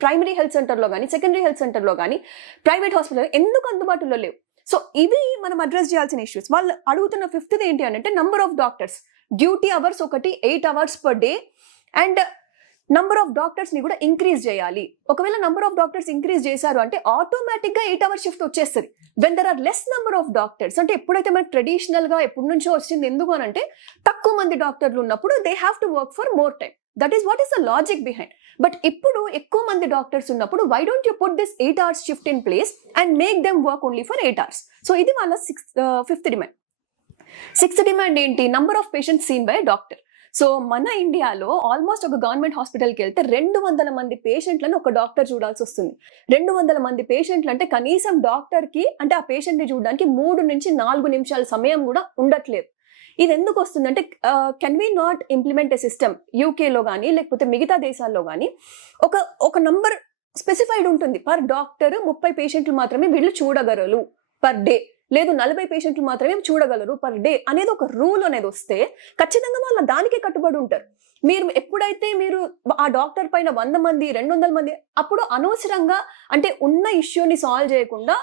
ప్రైమరీ హెల్త్ సెంటర్ లో కానీ, సెకండరీ హెల్త్ సెంటర్ లో కానీ, ప్రైవేట్ హాస్పిటల్ ఎందుకు అందుబాటులో లేవు? సో ఇవి మనం అడ్రస్ చేయాల్సిన ఇష్యూస్. వాళ్ళు అడుగుతున్న ఫిఫ్త్ ఏంటి అంటే number of doctors. Duty hours ఒకటి 8 hours per day and number of doctors ని కూడా ఇంక్రీజ్ చేయాలి. ఒకవేళ నంబర్ ఆఫ్ డాక్టర్స్ ఇంక్రీజ్ చేశారు అంటే ఆటోమేటిక్ గా 8 hour షిఫ్ట్ వచ్చేస్తుంది. When there are less number of doctors, అంటే ఎప్పుడైతే మనకి ట్రెడిషనల్ గా ఎప్పటి నుంచో వచ్చింది, ఎందుకు అని అంటే తక్కువ మంది డాక్టర్లు ఉన్నప్పుడు they have to work for more time. That is what is the logic behind. But ఇప్పుడు ఎక్కువ మంది డాక్టర్స్ ఉన్నప్పుడు why don't you put this 8 hours shift in place and make them work only for 8 hours. So ఇది వాళ్ళ fifth demand. Sixth demand ఏంటి? Number of patients seen by doctor. So మన ఇండియాలో almost ఒక గవర్నమెంట్ హాస్పిటల్కి వెళ్తే 200 మంది పేషెంట్లను ఒక డాక్టర్ చూడాల్సి వస్తుంది. 200 మంది పేషెంట్లు అంటే కనీసం డాక్టర్ కి అంటే ఆ పేషెంట్ ని చూడడానికి 3 నుంచి 4 నిమిషాల సమయం కూడా ఉండట్లేదు. ఇది ఎందుకు వస్తుందంటే can we not implement a system? యూకేలో కానీ లేకపోతే మిగతా దేశాల్లో కానీ ఒక నంబర్ స్పెసిఫైడ్ ఉంటుంది. పర్ డాక్టర్ 30 పేషెంట్లు మాత్రమే వీళ్ళు చూడగలరు పర్ డే, లేదు 40 పేషెంట్లు మాత్రమే చూడగలరు పర్ డే అనేది ఒక రూల్ అనేది వస్తే ఖచ్చితంగా వాళ్ళు దానికే కట్టుబడి ఉంటారు. మీరు ఎప్పుడైతే మీరు ఆ డాక్టర్ పైన 100 మంది 200 మంది అప్పుడు అనవసరంగా అంటే ఉన్న ఇష్యూని సాల్వ్ చేయకుండా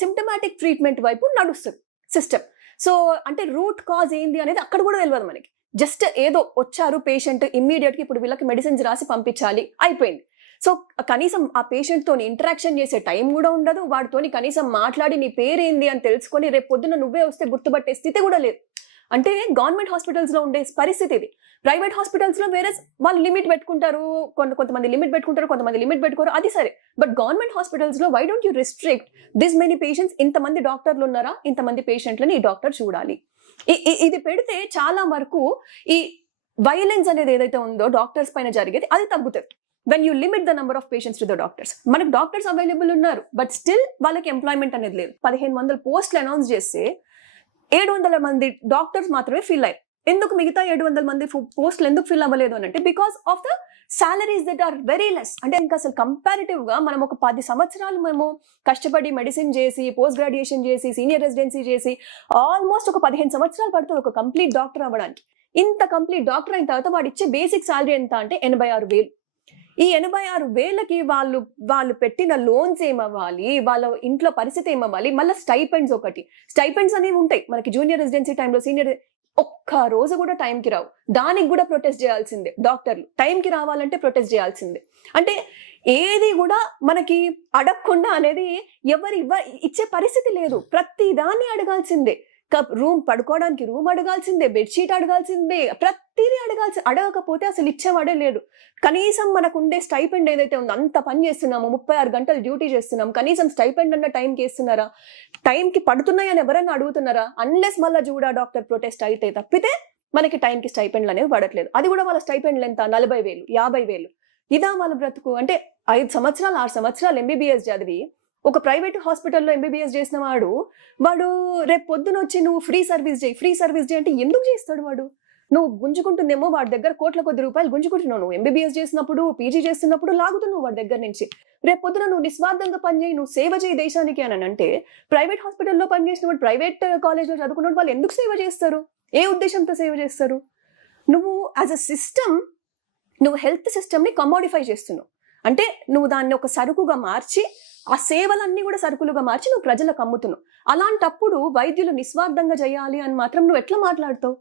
సిమ్టమాటిక్ ట్రీట్మెంట్ వైపు నడుస్తుంది సిస్టమ్. సో అంటే రూట్ కాజ్ ఏంది అనేది అక్కడ కూడా తెలియదు మనకి. జస్ట్ ఏదో వచ్చారు పేషెంట్, ఇమ్మీడియట్గా ఇప్పుడు వీళ్ళకి మెడిసిన్స్ రాసి పంపించాలి, అయిపోయింది. సో కనీసం ఆ పేషెంట్ తోని ఇంటరాక్షన్ చేసే టైం కూడా ఉండదు, వాడితోని కనీసం మాట్లాడి నీ పేరేంది అని తెలుసుకొని రేపు పొద్దున నువ్వే వస్తే గుర్తుపట్టే స్థితి కూడా లేదు. అంటే గవర్నమెంట్ హాస్పిటల్స్ లో ఉండే పరిస్థితి ఇది. ప్రైవేట్ హాస్పిటల్స్ లో వేరే వాళ్ళు లిమిట్ పెట్టుకుంటారు, కొంతమంది లిమిట్ పెట్టుకుంటారు, కొంతమంది లిమిట్ పెట్టుకోరు, అది సరే. బట్ గవర్నమెంట్ హాస్పిటల్స్ లో why don't you restrict this many patients, ఇంతమంది డాక్టర్లు ఉన్నారా, ఇంతమంది పేషెంట్లని ఈ డాక్టర్ చూడాలి. ఇది పెడితే చాలా వరకు ఈ వైలెన్స్ అనేది ఏదైతే ఉందో డాక్టర్స్ పైన జరిగేది అది తగ్గుతుంది. when you limit the number of patients to the doctors. మనకు డాక్టర్స్ అవైలబుల్ ఉన్నారు, బట్ స్టిల్ వాళ్ళకి ఎంప్లాయ్మెంట్ అనేది లేదు. 1500 పోస్టులు అనౌన్స్ చేస్తే 700 మంది డాక్టర్స్ మాత్రమే ఫిల్ అయ్యారు. ఎందుకు మిగతా 700 మంది పోస్టులు ఎందుకు ఫిల్ అవ్వలేదు అని అంటే because of the salaries that are very less. అంటే ఇంకా అసలు కంపారిటివ్ గా మనం ఒక 10 సంవత్సరాలు మేము కష్టపడి మెడిసిన్ చేసి, పోస్ట్ గ్రాడ్యుయేషన్ చేసి, సీనియర్ రెసిడెన్సీ చేసి ఆల్మోస్ట్ ఒక 15 సంవత్సరాలు పడుతుంది ఒక కంప్లీట్ డాక్టర్ అవ్వడానికి. ఇంత కంప్లీట్ డాక్టర్ అయిన తర్వాత వాడు ఇచ్చే బేసిక్ సాలరీ ఎంత అంటే 86,000. ఈ 86,000కి వాళ్ళు పెట్టిన లోన్స్ ఏమవ్వాలి, వాళ్ళ ఇంట్లో పరిస్థితి ఏమవ్వాలి, మళ్ళీ స్టైపెండ్స్ స్టైపెండ్స్ అనేవి ఉంటాయి మనకి జూనియర్ రెసిడెన్సీ టైంలో, సీనియర్ ఒక్క రోజు కూడా టైంకి రావు. దానికి కూడా ప్రొటెస్ట్ చేయాల్సిందే. డాక్టర్లు టైంకి రావాలంటే ప్రొటెస్ట్ చేయాల్సిందే. అంటే ఏది కూడా మనకి అడగకుండా అనేది ఇచ్చే పరిస్థితి లేదు. ప్రతి దాన్ని అడగాల్సిందే. రూమ్ పడుకోవడానికి రూమ్ అడగాల్సిందే, బెడ్షీట్ అడగాల్సిందే, ప్రతిదీ అడగకపోతే అసలు ఇచ్చేవాడే లేడు. కనీసం మనకు ఉండే స్టైపెండ్ ఏదైతే ఉందో, అంత పని చేస్తున్నాము, 36 గంటలు డ్యూటీ చేస్తున్నాం, కనీసం స్టైపెండ్ అన్న టైంకి ఇస్తున్నారా, టైంకి పడుతున్నాయని ఎవరైనా అడుగుతున్నారా? అన్లెస్ మళ్ళీ డాక్టర్ ప్రొటెస్ట్ అయితే తప్పితే మనకి టైంకి స్టైపెండ్లు అనేవి పడట్లేదు. అది కూడా వాళ్ళ స్టైపెండ్లు ఎంత, 40,000, 50,000. ఇదా వాళ్ళ బ్రతుకు? అంటే 5 సంవత్సరాలు 6 సంవత్సరాలు ఎంబీబీఎస్ చదివి ఒక ప్రైవేట్ హాస్పిటల్లో ఎంబీబీఎస్ చేసిన వాడు రేపు పొద్దున వచ్చి నువ్వు ఫ్రీ సర్వీస్ చేయి అంటే ఎందుకు చేస్తాడు వాడు? నువ్వు గుంజుకుంటుందేమో వాడి దగ్గర కోట్ల కొద్ది రూపాయలు గుంజుకుంటున్నావు. నువ్వు ఎంబీబీఎస్ చేసినప్పుడు, పీజీ చేస్తున్నప్పుడు లాగుతున్నావు వాడి దగ్గర నుంచి. రేపు పొద్దున నువ్వు నిస్వార్థంగా పనిచేయి, నువ్వు సేవ చేయి దేశానికి అని అంటే, ప్రైవేట్ హాస్పిటల్లో పనిచేసినప్పుడు, ప్రైవేట్ కాలేజ్లో చదువుకున్నప్పుడు వాళ్ళు ఎందుకు సేవ చేస్తారు? ఏ ఉద్దేశంతో సేవ చేస్తారు? నువ్వు యాజ్ అ సిస్టమ్, నువ్వు హెల్త్ సిస్టమ్ని కమోడిఫై చేస్తున్నావు. అంటే నువ్వు దాన్ని ఒక సరుకుగా మార్చి, ఆ సేవలన్నీ కూడా సరుకులుగా మార్చి నువ్వు ప్రజలకు అమ్ముతున్నావు. అలాంటప్పుడు వైద్యులు నిస్వార్థంగా చేయాలి అని మాత్రం నువ్వు ఎట్లా మాట్లాడతావు?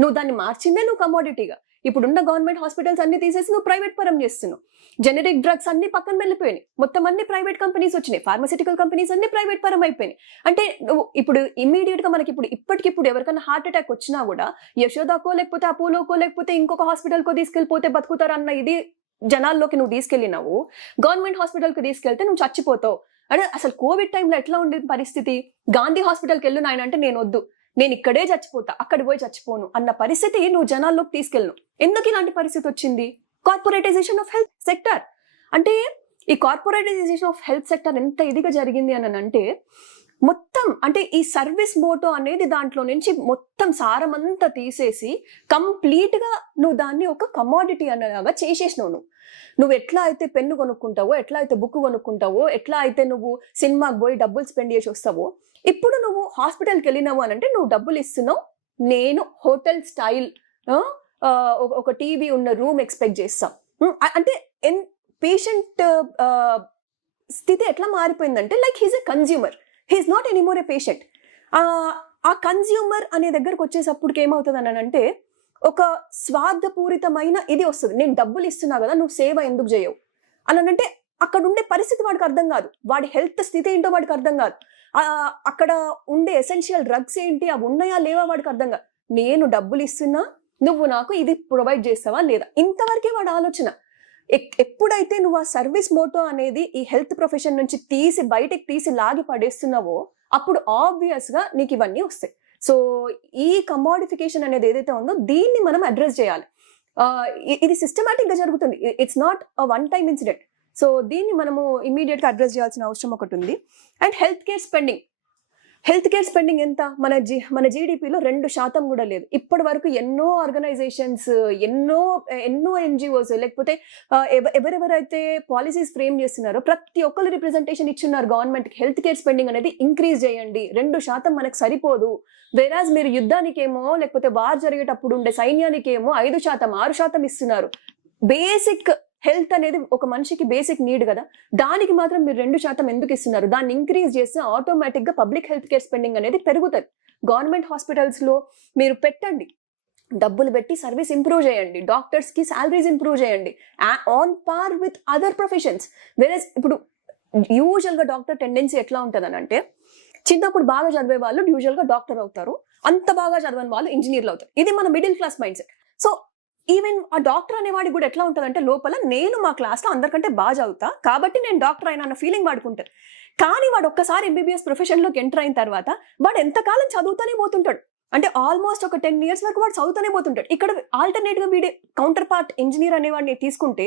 నువ్వు దాన్ని మార్చిందే నువ్వు కమోడిటీగా. ఇప్పుడున్న గవర్నమెంట్ హాస్పిటల్స్ అన్ని తీసేసి నువ్వు ప్రైవేట్ పరం చేస్తున్నావు. జెనరిక్ డ్రగ్స్ అన్ని పక్కన వెళ్ళిపోయినాయి, మొత్తం అన్ని ప్రైవేట్ కంపెనీస్ వచ్చినాయి, ఫార్మాసిటికల్ కంపెనీస్ అన్ని ప్రైవేట్ పరం అయిపోయినాయి. అంటే నువ్వు ఇప్పుడు ఇమ్మీడియట్ గా మనకి ఇప్పటికిప్పుడు ఎవరికైనా హార్ట్ అటాక్ వచ్చినా కూడా యశోదాకో లేకపోతే అపోలోకో లేకపోతే ఇంకొక హాస్పిటల్కో తీసుకెళ్ళిపోతే బతుకుతారు అన్న ఇది జనాల్లోకి నువ్వు తీసుకెళ్ళినావు. గవర్నమెంట్ హాస్పిటల్కి తీసుకెళ్తే నువ్వు చచ్చిపోతావు. అంటే అసలు కోవిడ్ టైంలో ఎట్లా ఉండేది పరిస్థితి? గాంధీ హాస్పిటల్కి వెళ్ళు నాయన అంటే నేను వద్దు, నేను ఇక్కడే చచ్చిపోతా, అక్కడికి పోయి చచ్చిపోను అన్న పరిస్థితి నువ్వు జనాల్లోకి తీసుకెళ్ళను. ఎందుకు ఇలాంటి పరిస్థితి వచ్చింది? Corporatisation of health sector. అంటే ఈ కార్పొరేటైజేషన్ ఆఫ్ హెల్త్ సెక్టర్ ఎంత ఇదిగా జరిగింది అని అంటే, మొత్తం అంటే ఈ సర్వీస్ మోటో అనేది దాంట్లో నుంచి మొత్తం సారమంతా తీసేసి కంప్లీట్ గా నువ్వు దాన్ని ఒక కమోడిటీ అనేలాగా చేసేసినావు. నువ్వు ఎట్లా అయితే పెన్ను కొనుక్కుంటావో, ఎట్లా అయితే బుక్ కొనుక్కుంటావో, ఎట్లా అయితే నువ్వు సినిమాకి పోయి డబ్బులు స్పెండ్ చేసి వస్తావో, ఇప్పుడు నువ్వు హాస్పిటల్కి వెళ్ళినావు అని అంటే నువ్వు డబ్బులు ఇస్తున్నావు. నేను హోటల్ స్టైల్ ఒక టీవీ ఉన్న రూమ్ ఎక్స్పెక్ట్ చేస్తాం. అంటే పేషెంట్ స్థితి ఎట్లా మారిపోయిందంటే, like he's a consumer, he's not anymore a patient. ఆ కన్జ్యూమర్ అనే దగ్గరకు వచ్చేసప్పటికి ఏమవుతుంది అని అంటే, ఒక స్వార్థపూరితమైన ఇది వస్తుంది. నేను డబ్బులు ఇస్తున్నా కదా, నువ్వు సేవ ఎందుకు చేయవు అని అంటే, అక్కడ ఉండే పరిస్థితి వాడికి అర్థం కాదు, వాడి హెల్త్ స్థితి ఏంటో వాడికి అర్థం కాదు, అక్కడ ఉండే ఎసెన్షియల్ డ్రగ్స్ ఏంటి, అవి ఉన్నాయా లేవా వాడికి అర్థం కాదు. నేను డబ్బులు ఇస్తున్నా, నువ్వు నాకు ఇది ప్రొవైడ్ చేస్తావా లేదా, ఇంతవరకే వాడి ఆలోచన. ఎప్పుడైతే నువ్వు ఆ సర్వీస్ మోటో అనేది ఈ హెల్త్ ప్రొఫెషన్ నుంచి బయటకు తీసి లాగి పడేస్తున్నావో, అప్పుడు ఆబ్వియస్ గా నీకు ఇవన్నీ వస్తాయి. సో ఈ కమోడిఫికేషన్ అనేది ఏదైతే ఉందో దీన్ని మనం అడ్రస్ చేయాలి. ఇది సిస్టమాటిక్ గా జరుగుతుంది, it's not a one time incident. So దీన్ని మనము ఇమీడియట్ గా అడ్రస్ చేయాల్సిన అవసరం ఒకటి ఉంది. అండ్ హెల్త్ కేర్ స్పెండింగ్ ఎంత? మన జీడిపిలో 2% కూడా లేదు. ఇప్పటి వరకు ఎన్నో ఆర్గనైజేషన్స్, ఎన్నో ఎన్జిఓస్, లేకపోతే ఎవరెవరైతే పాలసీస్ ఫ్రేమ్ చేస్తున్నారో ప్రతి ఒక్కరు రిప్రజెంటేషన్ ఇచ్చున్నారు గవర్నమెంట్ కి, హెల్త్ కేర్ స్పెండింగ్ అనేది ఇంక్రీజ్ చేయండి, 2% మనకు సరిపోదు. వేరాజ్ మీరు యుద్ధానికేమో లేకపోతే వార్ జరిగేటప్పుడు ఉండే సైన్యానికేమో 5%, 6% ఇస్తున్నారు. బేసిక్ హెల్త్ అనేది ఒక మనిషికి బేసిక్ నీడ్ కదా, దానికి మాత్రం మీరు 2% ఎందుకు ఇస్తున్నారు? దాన్ని ఇంక్రీజ్ చేస్తే ఆటోమేటిక్ గా పబ్లిక్ హెల్త్ కేర్ స్పెండింగ్ అనేది పెరుగుతుంది. గవర్నమెంట్ హాస్పిటల్స్ లో మీరు పెట్టండి, డబ్బులు పెట్టి సర్వీస్ ఇంప్రూవ్ చేయండి, డాక్టర్స్ కి సాలరీస్ ఇంప్రూవ్ చేయండి on par with other professions. Whereas ఇప్పుడు యూజువల్ గా డాక్టర్ టెండెన్సీ ఎట్లా ఉంటుందని అంటే, చిన్నప్పుడు బాగా చదివే వాళ్ళు యూజువల్ గా డాక్టర్ అవుతారు, అంత బాగా చదవని వాళ్ళు ఇంజనీర్లు అవుతారు. ఇది మన middle class mind set. So even ఆ డాక్టర్ అనేవాడికి కూడా ఎట్లా ఉంటుందంటే, లోపల నేను మా క్లాస్ లో అందరికంటే బాగా చదువుతా కాబట్టి నేను డాక్టర్ అయినా అన్న ఫీలింగ్ వాడుకుంటారు. కానీ వాడు ఒక్కసారి ఎంబీబీఎస్ ప్రొఫెషన్ లోకి ఎంటర్ అయిన తర్వాత వాడు ఎంతకాలం చదువుతూనే పోతుంటాడు, అంటే ఆల్మోస్ట్ ఒక 10 years వరకు వాడు చదువుతూనే పోతుంటాడు. ఇక్కడ ఆల్టర్నేట్ గా వీడి కౌంటర్ పార్ట్ ఇంజనీర్ అనేవాడిని తీసుకుంటే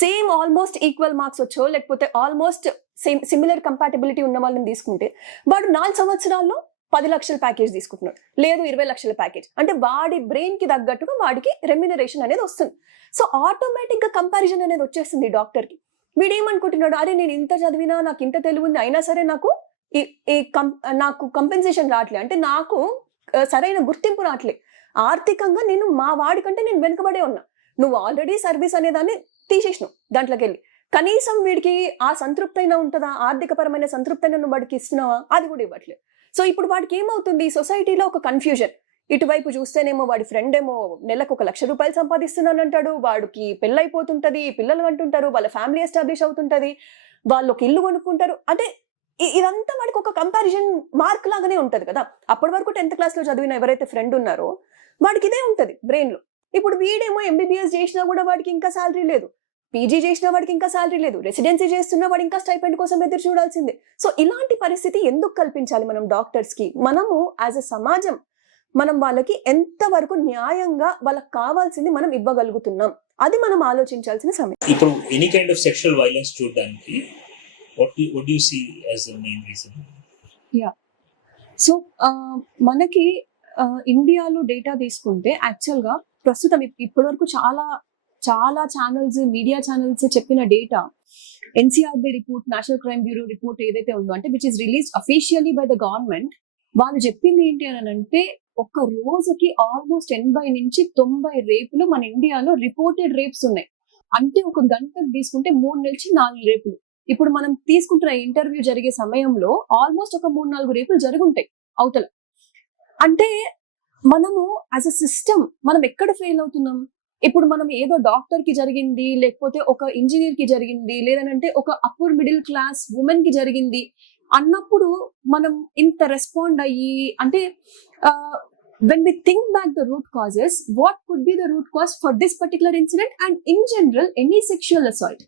సేమ్ ఆల్మోస్ట్ ఈక్వల్ మార్క్స్ వచ్చో లేకపోతే ఆల్మోస్ట్ సేమ్ సిమిలర్ కంపాటబిలిటీ ఉన్న వాళ్ళని తీసుకుంటే వాడు 4 సంవత్సరాల్లో 10 లక్షల ప్యాకేజ్ తీసుకుంటున్నాడు, లేదు 20 లక్షల ప్యాకేజ్. అంటే వాడి బ్రెయిన్ కి తగ్గట్టుగా వాడికి రెమ్యునరేషన్ అనేది వస్తుంది. సో ఆటోమేటిక్ గా కంపారిజన్ అనేది వచ్చేస్తుంది డాక్టర్ కి. వీడేమనుకుంటున్నాడు, అరే నేను ఇంత చదివినా నాకు ఇంత తెలివి ఉంది అయినా సరే నాకు నాకు కంపెన్సేషన్ రావట్లే, అంటే నాకు సరైన గుర్తింపు రావట్లే, ఆర్థికంగా నేను మా వాడికంటే నేను వెనుకబడే ఉన్నా. నువ్వు ఆల్రెడీ సర్వీస్ అనే దాన్ని తీసేసినావు, దాంట్లోకి వెళ్ళి కనీసం వీడికి ఆ సంతృప్తి అయినా ఉంటుందా, ఆర్థిక పరమైన సంతృప్తి అయినా నువ్వు వాడికి ఇస్తున్నావా, అది కూడా ఇవ్వట్లేదు. సో ఇప్పుడు వాడికి ఏమవుతుంది, సొసైటీలో ఒక కన్ఫ్యూజన్. ఇటువైపు చూస్తేనేమో వాడి ఫ్రెండ్ ఏమో నెలకు 1 లక్ష రూపాయలు సంపాదిస్తున్నాను అంటాడు, వాడికి పెళ్ళైపోతుంటది, పిల్లలు అంటుంటారు, వాళ్ళ ఫ్యామిలీ ఎస్టాబ్లిష్ అవుతుంటది, వాళ్ళు ఒక ఇల్లు కొనుక్కుంటారు. అంటే ఇదంతా వాడికి ఒక కంపారిజన్ మార్క్ లాగానే ఉంటది కదా. అప్పటి వరకు 10th class లో చదివిన ఎవరైతే ఫ్రెండ్ ఉన్నారో వాడికి ఇదే ఉంటది బ్రెయిన్ లో. ఇప్పుడు వీడేమో ఎంబీబీఎస్ చేసినా కూడా వాడికి ఇంకా శాలరీ లేదు, పీజీ చేసినా వాడికి ఇంకా శాలరీ లేదు, రెసిడెన్సీ చేస్తున్నా వాడు ఇంకా స్టైపెండ్ కోసం ఎదురు చూడాల్సిందే. సో ఇలాంటి పరిస్థితి ఎందుకు కల్పించాలి మనం డాక్టర్స్ కి? మనము యాజ్ ఎ సమాజం మనం వాళ్ళకి ఎంతవరకు న్యాయంగా వాళ్ళకి కావాల్సింది మనం ఇవ్వగలుగుతున్నాం, అది మనం ఆలోచించాల్సిన సమయం. ఇప్పుడు any kind of sexual violence చూడడానికి what do you see as the main reason? So మనకి ఇండియాలో డేటా తీసుకుంటే యాక్చువల్ గా ప్రస్తుతం ఇప్పటి వరకు చాలా చాలా ఛానల్స్, మీడియా ఛానల్స్ చెప్పిన data, NCRB report, national crime bureau report ఏదైతే ఉందో, అంటే which is release officially by the government, వాళ్ళు చెప్పింది ఏంటి అని అంటే, ఒక రోజుకి ఆల్మోస్ట్ 80 నుంచి 90 రేపులు మన ఇండియాలో రిపోర్టెడ్ రేప్స్ ఉన్నాయి. అంటే ఒక గంటకు తీసుకుంటే 3 నుంచి 4 రేపులు. ఇప్పుడు మనం తీసుకుంటున్న ఇంటర్వ్యూ జరిగే సమయంలో ఆల్మోస్ట్ ఒక 3-4 రేపులు జరుగుంటాయి అవతల. అంటే మనము యాజ్ అ సిస్టమ్ మనం ఎక్కడ ఫెయిల్ అవుతున్నాం? ఇప్పుడు మనం ఏదో డాక్టర్ కి జరిగింది, లేకపోతే ఒక ఇంజనీర్ కి జరిగింది, లేదంటే ఒక అప్పర్ మిడిల్ క్లాస్ ఉమెన్ కి జరిగింది అన్నప్పుడు మనం ఇంత రెస్పాండ్ అయ్యి, అంటే when we think back the root causes, what could be the root cause for this particular incident and in general any sexual assault?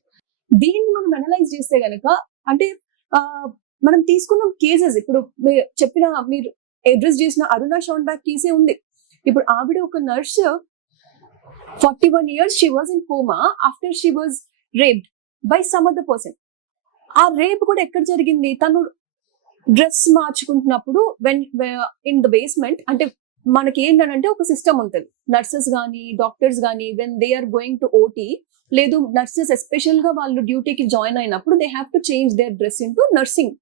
దీన్ని మనం అనలైజ్ చేస్తే గనక, అంటే మనం తీసుకున్న కేసెస్, ఇప్పుడు చెప్పిన మీరు అడ్రస్ చేసిన అరుణ షాన్బ్యాక్ కేసే ఉంది. ఇప్పుడు ఆవిడ ఒక nurse, 41 years she was in coma after she was raped by some other person. ఆ రేప్ కూడా ఎక్కడ జరిగింది? తను డ్రెస్ మార్చుకుంటున్నప్పుడు ఇన్ ద బేస్మెంట్. అంటే మనకి ఏంటంటే ఒక సిస్టమ్ ఉంటుంది, నర్సెస్ గానీ డాక్టర్స్ గానీ when they are going to OT, లేదు నర్సెస్ ఎస్పెషల్ గా వాళ్ళు డ్యూటీకి జాయిన్ అయినప్పుడు they have to change their dress in to nursing.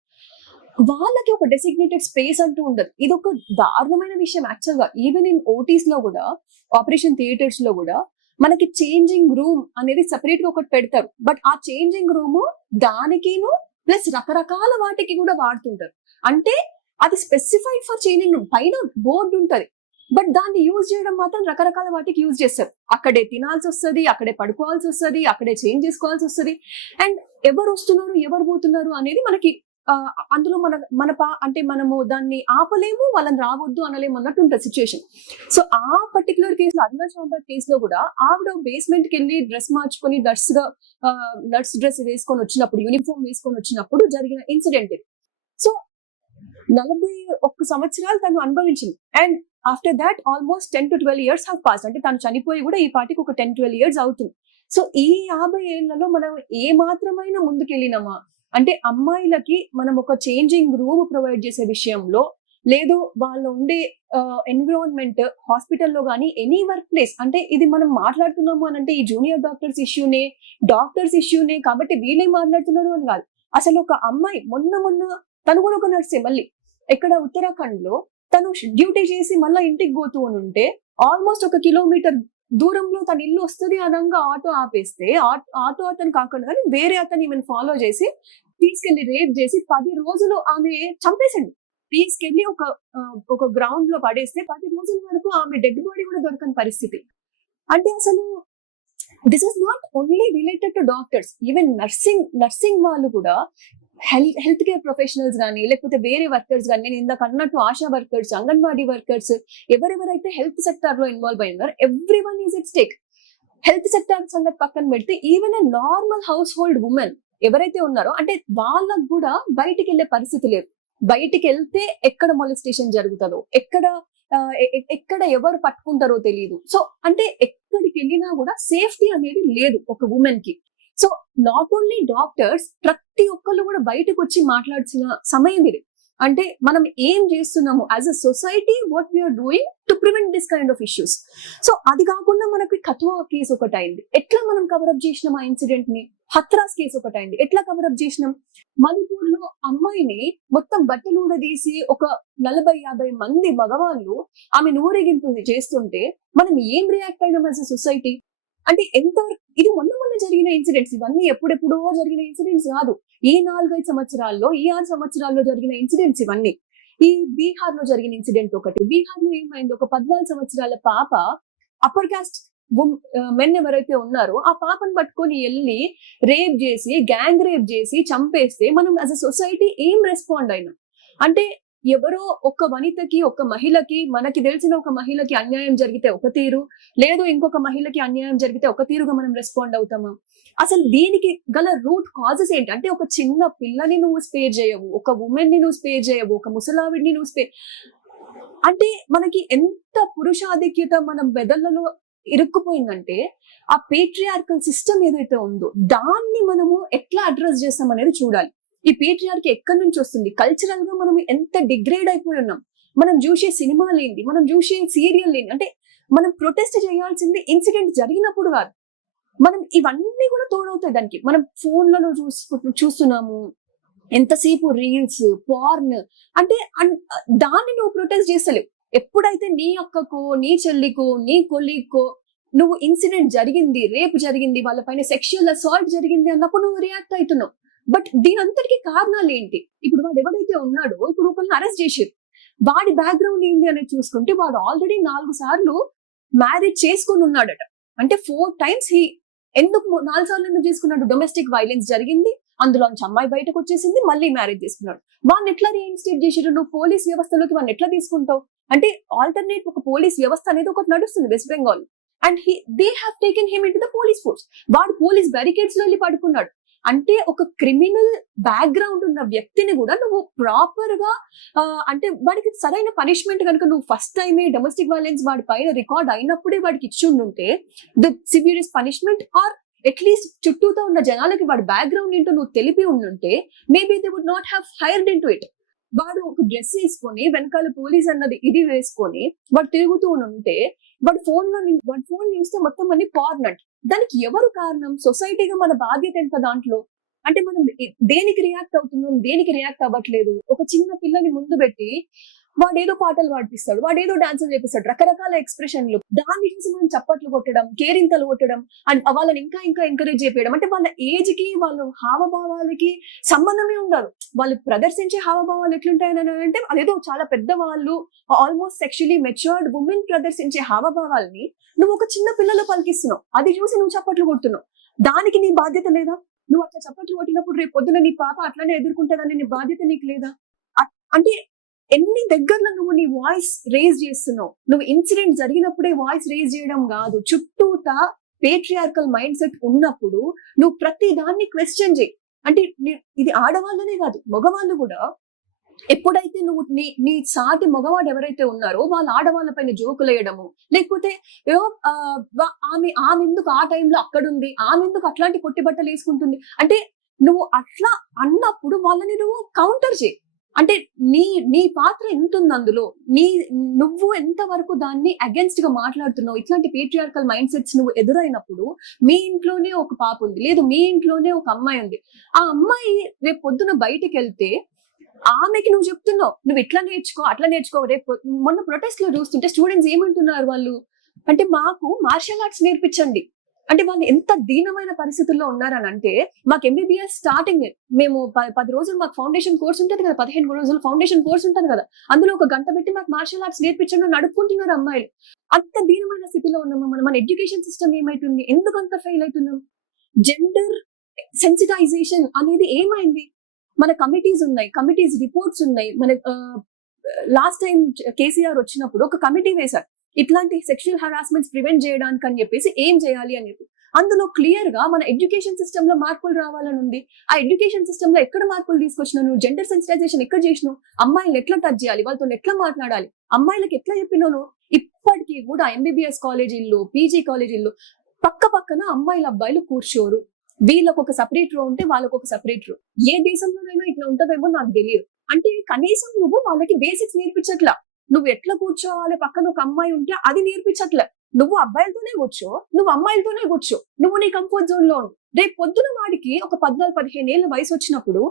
వాళ్ళకి ఒక డెసిగ్నేటెడ్ స్పేస్ అంటూ ఉండదు. ఇది ఒక దారుణమైన విషయం యాక్చువల్ గా. ఈవెన్ ఇన్ ఓటీస్ లో కూడా, ఆపరేషన్ థియేటర్స్ లో కూడా మనకి చేంజింగ్ రూమ్ అనేది సెపరేట్ గా ఒకటి పెడతారు. బట్ ఆ చేంజింగ్ రూమ్ దానికిను ప్లస్ రకరకాల వాటికి కూడా వాడుతుంటారు. అంటే అది స్పెసిఫైడ్ ఫర్ చేంజింగ్ రూమ్, పైన బోర్డు ఉంటది, బట్ దాన్ని యూజ్ చేయడం మాత్రం రకరకాల వాటికి యూజ్ చేస్తారు. అక్కడే తినాల్సి వస్తుంది, అక్కడే పడుకోవాల్సి వస్తుంది, అక్కడే చేంజ్ చేసుకోవాల్సి వస్తుంది. అండ్ ఎవరు వస్తున్నారు ఎవరు పోతున్నారు అనేది మనకి అందులో అంటే మనము దాన్ని ఆపలేము, వాళ్ళని రావద్దు అనలేము అన్నట్టు ఉంటుంది సిచ్యువేషన్. సో ఆ పర్టికులర్ కేసులో, అరుణ షాన్బ్యాక్ కేసులో కూడా ఆవిడ బేస్మెంట్ కి వెళ్ళి డ్రెస్ మార్చుకొని నర్స్ డ్రెస్ వేసుకొని వచ్చినప్పుడు, యూనిఫామ్ వేసుకొని వచ్చినప్పుడు జరిగిన ఇన్సిడెంట్ ఇది. సో 41 సంవత్సరాలు తను అనుభవించింది. And after that almost 10 to 12 years have passed. అంటే తను చనిపోయి కూడా ఈ పాటికి ఒక 10-12 years అవుతుంది. సో ఈ 50 ఏళ్లలో మనం ఏ మాత్రమైనా ముందుకెళ్ళినామా? అంటే అమ్మాయిలకి మనం ఒక చేంజింగ్ రూమ్ ప్రొవైడ్ చేసే విషయంలో, లేదు వాళ్ళు ఉండే ఎన్విరాన్మెంట్, హాస్పిటల్లో కానీ ఎనీ వర్క్ ప్లేస్, అంటే ఇది మనం మాట్లాడుతున్నాము అని అంటే ఈ జూనియర్ డాక్టర్స్ ఇష్యూనే కాబట్టి వీళ్ళే మాట్లాడుతున్నారు అని కాదు. అసలు ఒక అమ్మాయి మొన్న తను కూడా ఒక నర్సే, మళ్ళీ ఎక్కడ ఉత్తరాఖండ్ లో తను డ్యూటీ చేసి మళ్ళీ ఇంటికి పోతూ ఉంటే ఆల్మోస్ట్ 1 kilometer దూరంలో తన ఇల్లు వస్తుంది అనంగా ఆటో ఆపేస్తే, ఆటో అతను కాకుండా కానీ వేరే అతను ఈమెను ఫాలో చేసి తీసుకెళ్లి రేప్ చేసి 10 రోజులు ఆమె చంపేసింది. తీసుకెళ్లి ఒక గ్రౌండ్ లో పడేస్తే 10 రోజుల వరకు ఆమె డెడ్ బాడీ కూడా దొరకని పరిస్థితి. అంటే అసలు this is not only related to doctors, even nursing వాళ్ళు కూడా హెల్త్ కేర్ ప్రొఫెషనల్స్ కానీ లేకపోతే వేరే వర్కర్స్ కానీ, నేను ఇందాక అన్నట్టు ఆశా వర్కర్స్, అంగన్వాడీ వర్కర్స్, ఎవరెవరైతే హెల్త్ సెక్టార్ లో ఇన్వాల్వ్ అయినారో everyone is at stake. Health sector సంగతి పక్కన పెడితే even a normal household women ఎవరైతే ఉన్నారో అంటే వాళ్ళకు కూడా బయటికి వెళ్లే పరిస్థితి లేదు. బయటికి వెళ్తే ఎక్కడ మొలిస్టేషన్ జరుగుతుందో, ఎక్కడ ఎవరు పట్టుకుంటారో తెలియదు. సో అంటే ఎక్కడికి వెళ్ళినా కూడా సేఫ్టీ అనేది లేదు ఒక ఉమెన్ కి. సో నాట్ ఓన్లీ డాక్టర్స్, ప్రతి ఒక్కళ్ళు కూడా బయటకు వచ్చి మాట్లాడాల్సిన సమయం ఇది. అంటే మనం ఏం చేస్తున్నాము as a society, what we are doing to prevent this kind of issues. So అది కాకుండా మనకి కథువా కేసు ఒకటి అయింది, ఎట్లా మనం కవరప్ చేసినాం ఆ ఇన్సిడెంట్ ని. హత్రాస్ కేసు ఒకటి అయింది, ఎట్లా కవరప్ చేసినాం. మణిపూర్ లో అమ్మాయిని మొత్తం బట్టలు ఊడదీసి ఒక 40-50 మంది మగవాళ్ళు ఆమె ఊరేగింపు చేస్తుంటే మనం ఏం రియాక్ట్ అయినాం యాజ్ అ సొసైటీ. అంటే ఎంతవరకు ఇది మొన్న జరిగిన ఇన్సిడెంట్స్, ఇవన్నీ ఎప్పుడెప్పుడో జరిగిన ఇన్సిడెంట్స్ కాదు. ఈ 4-5 సంవత్సరాల్లో, ఈ 6 సంవత్సరాల్లో జరిగిన ఇన్సిడెంట్స్ ఇవన్నీ. ఈ బీహార్ లో జరిగిన ఇన్సిడెంట్ ఒకటి. బీహార్ లో ఏమైంది, ఒక 14 సంవత్సరాల పాప అప్పర్ కాస్ట్ మెన్ ఎవరైతే ఉన్నారో ఆ పాపను పట్టుకొని వెళ్ళి రేప్ చేసి, గ్యాంగ్ రేప్ చేసి చంపేస్తే మనం యాజ్ అ సొసైటీ ఏం రెస్పాండ్ అయినా. అంటే ఎవరో ఒక వనితకి, ఒక మహిళకి, మనకి తెలిసిన ఒక మహిళకి అన్యాయం జరిగితే ఒక తీరు, లేదు ఇంకొక మహిళకి అన్యాయం జరిగితే ఒక తీరుగా మనం రెస్పాండ్ అవుతామా? అసలు దీనికి గల రూట్ కాజెస్ ఏంటి? అంటే ఒక చిన్న పిల్లని నువ్వు స్పేర్ చేయవు, ఒక ఉమెన్ ని నువ్వు స్పేర్ చేయవు, ఒక ముసలావిడిని నువ్వు స్పేర్, అంటే మనకి ఎంత పురుషాధిక్యత మనం బెదళ్లలో ఇరుక్కుపోయిందంటే ఆ పేట్రియార్కల్ సిస్టమ్ ఏదైతే ఉందో దాన్ని మనము ఎట్లా అడ్రస్ చేస్తాం అనేది చూడాలి. ఈ పేట్రియార్కి ఎక్కడి నుంచి వస్తుంది? కల్చరల్ గా మనం ఎంత డిగ్రేడ్ అయిపోయి ఉన్నాం. మనం చూసే సినిమాలు ఏంటి, మనం చూసే సీరియల్ ఏంటి, అంటే మనం ప్రొటెస్ట్ చేయాల్సింది ఇన్సిడెంట్ జరిగినప్పుడు కాదు. మనం ఇవన్నీ కూడా తోడవుతాయి దానికి. మనం ఫోన్లలో చూస్తున్నాము ఎంతసేపు రీల్స్, పార్న్, అంటే దాన్ని నువ్వు ప్రొటెస్ట్ చేస్తలేవు. ఎప్పుడైతే నీ అక్కకో, నీ చెల్లికో, నీ కొలీగ్కో నువ్వు ఇన్సిడెంట్ జరిగింది, రేపు జరిగింది, వాళ్ళ పైన సెక్షువల్ అసాల్ట్ జరిగింది అన్నప్పుడు నువ్వు రియాక్ట్ అవుతున్నావు. బట్ దీని అంతటికి కారణాలు ఏంటి? ఇప్పుడు వాడు ఎవరైతే ఉన్నాడో, ఇప్పుడు ఒకరిని అరెస్ట్ చేశారు, వాడి బ్యాక్గ్రౌండ్ ఏంటి అనేది చూసుకుంటే వాడు ఆల్రెడీ 4 సార్లు మ్యారేజ్ చేసుకుని ఉన్నాడట. అంటే 4 times ఎందుకు 4 సార్లు ఎందుకు చేసుకున్నాడు? డొమెస్టిక్ వైలెన్స్ జరిగింది, అందులోంచి అమ్మాయి బయటకు వచ్చేసింది, మళ్ళీ మ్యారేజ్ చేసుకున్నాడు. వాడిని ఎట్లా రీఇన్స్టేట్ చేసారు? నువ్వు పోలీస్ వ్యవస్థలోకి వాడిని ఎట్లా తీసుకుంటావు? అంటే ఆల్టర్నేట్ ఒక పోలీస్ వ్యవస్థ అనేది ఒకటి నడుస్తుంది west Bengal, and they have taken him in to the police force. వాడు పోలీస్ బ్యారికేడ్స్ లో వెళ్ళి పడుకున్నాడు. అంటే ఒక క్రిమినల్ బ్యాక్గ్రౌండ్ ఉన్న వ్యక్తిని కూడా నువ్వు ప్రాపర్ గా అంటే వాడికి సరైన పనిష్మెంట్ కనుక నువ్వు ఫస్ట్ టైమే డొమెస్టిక్ వైలెన్స్ వాడి పైన రికార్డ్ అయినప్పుడే వాడికి ఇచ్చి ఉంటే the severest punishment, or at least చుట్టూతో ఉన్న జనాలకి వాడి బ్యాక్గ్రౌండ్ ఏంటో నువ్వు తెలిపి ఉండుంటే maybe they would not have hired in to it. వాడు ఒక డ్రెస్ వేసుకొని వెనకాల పోలీస్ అన్నది ఇది వేసుకొని వాడు తిరుగుతూ ఉంటే వాడు ఫోన్ చూస్తే మొత్తం అన్ని పార్న్ అంట. దానికి ఎవరు కారణం? సొసైటీగా మన బాధ్యత ఎంత దాంట్లో? అంటే మనం దేనికి రియాక్ట్ అవుతున్నాం, దేనికి రియాక్ట్ అవ్వట్లేదు. ఒక చిన్న పిల్లని ముందు పెట్టి వాడేదో పాటలు పాడిపిస్తాడు, వాడేదో డాన్సులు చేపిస్తాడు, రకరకాల ఎక్స్ప్రెషన్లు, దాన్ని చూసి మనం చప్పట్లు కొట్టడం, కేరింతలు కొట్టడం, అండ్ వాళ్ళని ఇంకా ఎంకరేజ్ చేయడం. అంటే వాళ్ళ ఏజ్ కి, వాళ్ళ హావభావాలకి సంబంధమే ఉండదు. వాళ్ళు ప్రదర్శించే హావభావాలు ఎట్లుంటాయని అంటే అదేదో చాలా పెద్ద వాళ్ళు, ఆల్మోస్ట్ సెక్షువల్లీ మెచ్యూర్డ్ ఉమెన్ ప్రదర్శించే హావభావాల్ని నువ్వు ఒక చిన్న పిల్లలు పలికిస్తున్నావు, అది చూసి నువ్వు చప్పట్లు కొడుతున్నావు. దానికి నీ బాధ్యత లేదా? నువ్వు అట్లా చప్పట్లు కొట్టినప్పుడు రేపు పొద్దున నీ పాప అట్లానే ఎదుర్కొంటుందని నీ బాధ్యత నీకు లేదా? అంటే ఎన్ని దగ్గరలో నువ్వు నీ వాయిస్ రేజ్ చేస్తున్నావు. నువ్వు ఇన్సిడెంట్ జరిగినప్పుడే వాయిస్ రేజ్ చేయడం కాదు, చుట్టూతా పేట్రియార్కల్ మైండ్ సెట్ ఉన్నప్పుడు నువ్వు ప్రతి దాన్ని క్వశ్చన్ చేయి. అంటే ఇది ఆడవాళ్ళనే కాదు, మగవాళ్ళు కూడా. ఎప్పుడైతే నువ్వు నీ సాటి మగవాడు ఎవరైతే ఉన్నారో వాళ్ళ ఆడవాళ్ళ పైన జోకులు వేయడము, లేకపోతే ఆమె ఎందుకు ఆ టైంలో అక్కడుంది, ఆమె ఎందుకు అట్లాంటి కొట్టి బట్టలు వేసుకుంటుంది అంటే నువ్వు అట్లా అన్నప్పుడు వాళ్ళని నువ్వు కౌంటర్ చేయి. అంటే నీ పాత్ర ఎంత ఉంది అందులో, నువ్వు ఎంత వరకు దాన్ని అగెన్స్ట్ గా మాట్లాడుతున్నావు. ఇట్లాంటి పేట్రియార్కల్ మైండ్ సెట్స్ నువ్వు ఎదురైనప్పుడు, మీ ఇంట్లోనే ఒక పాప ఉంది, లేదు మీ ఇంట్లోనే ఒక అమ్మాయి ఉంది, ఆ అమ్మాయి రేపు పొద్దున బయటికి వెళ్తే ఆమెకి నువ్వు చెప్తున్నావు నువ్వు ఇట్లా నేర్చుకో అట్లా నేర్చుకో. రేపు మొన్న ప్రొటెస్ట్ లో చూస్తుంటే స్టూడెంట్స్ ఏమంటున్నారు వాళ్ళు అంటే, మాకు మార్షల్ ఆర్ట్స్ నేర్పించండి, అంటే వాళ్ళు ఎంత దీనమైన పరిస్థితుల్లో ఉన్నారని అంటే, మాకు ఎంబీబీఎస్ స్టార్టింగ్ మేము 10 రోజులు మాకు ఫౌండేషన్ కోర్స్ ఉంటుంది కదా, 15 రోజులు ఫౌండేషన్ కోర్స్ ఉంటుంది కదా, అందులో ఒక గంట పెట్టి మాకు మార్షల్ ఆర్ట్స్ నేర్పించడం నడుపుకుంటున్నారు అమ్మాయిలు. అంత దీనమైన స్థితిలో ఉన్నాము మనం. మన ఎడ్యుకేషన్ సిస్టమ్ ఏమైతుంది, ఎందుకు అంత ఫెయిల్ అవుతున్నాం? జెండర్ సెన్సిటైజేషన్ అనేది ఏమైంది? మన కమిటీస్ ఉన్నాయి, కమిటీస్ రిపోర్ట్స్ ఉన్నాయి. మన లాస్ట్ టైం కేసీఆర్ వచ్చినప్పుడు ఒక కమిటీ వేశారు, ఇట్లాంటి సెక్షువల్ హరాస్మెంట్స్ ప్రివెంట్ చేయడానికి అని చెప్పేసి ఏం చేయాలి అని చెప్పి. అందులో క్లియర్ గా మన ఎడ్యుకేషన్ సిస్టమ్ లో మార్పులు రావాలని ఉంది. ఆ ఎడ్యుకేషన్ సిస్టమ్ లో ఎక్కడ మార్పులు తీసుకొచ్చినాను, జెండర్ సెన్సిటైజేషన్ ఎక్కడ చేసినావు, అమ్మాయిలు ఎట్లా టచ్ చేయాలి, వాళ్ళతో ఎట్లా మాట్లాడాలి, అమ్మాయిలకు ఎట్లా చెప్పినాను. ఇప్పటికీ కూడా ఎంబీబీఎస్ కాలేజీల్లో, పీజీ కాలేజీల్లో పక్క పక్కన అమ్మాయిలు అబ్బాయిలు కూర్చోరు. వీళ్ళకు ఒక సపరేట్ రో ఉంటే వాళ్ళకు ఒక సపరేట్ రో. ఏ దేశంలోనైనా ఇట్లా ఉంటుందేమో నాకు తెలియదు. అంటే కనీసం నువ్వు వాళ్ళకి బేసిక్స్ నేర్పించట్లా. నువ్వు ఎట్లా కూర్చోవాలి, పక్కన ఒక అమ్మాయి ఉంటే అది నేర్పించట్లే. నువ్వు అబ్బాయిలతోనే కూర్చో, నువ్వు అమ్మాయిలతోనే కూర్చో, నువ్వు నీ కంఫర్ట్ జోన్ లో ఉండు. రేపు పొద్దున వాడికి ఒక 14-15 ఏళ్ళ వయసు వచ్చినప్పుడు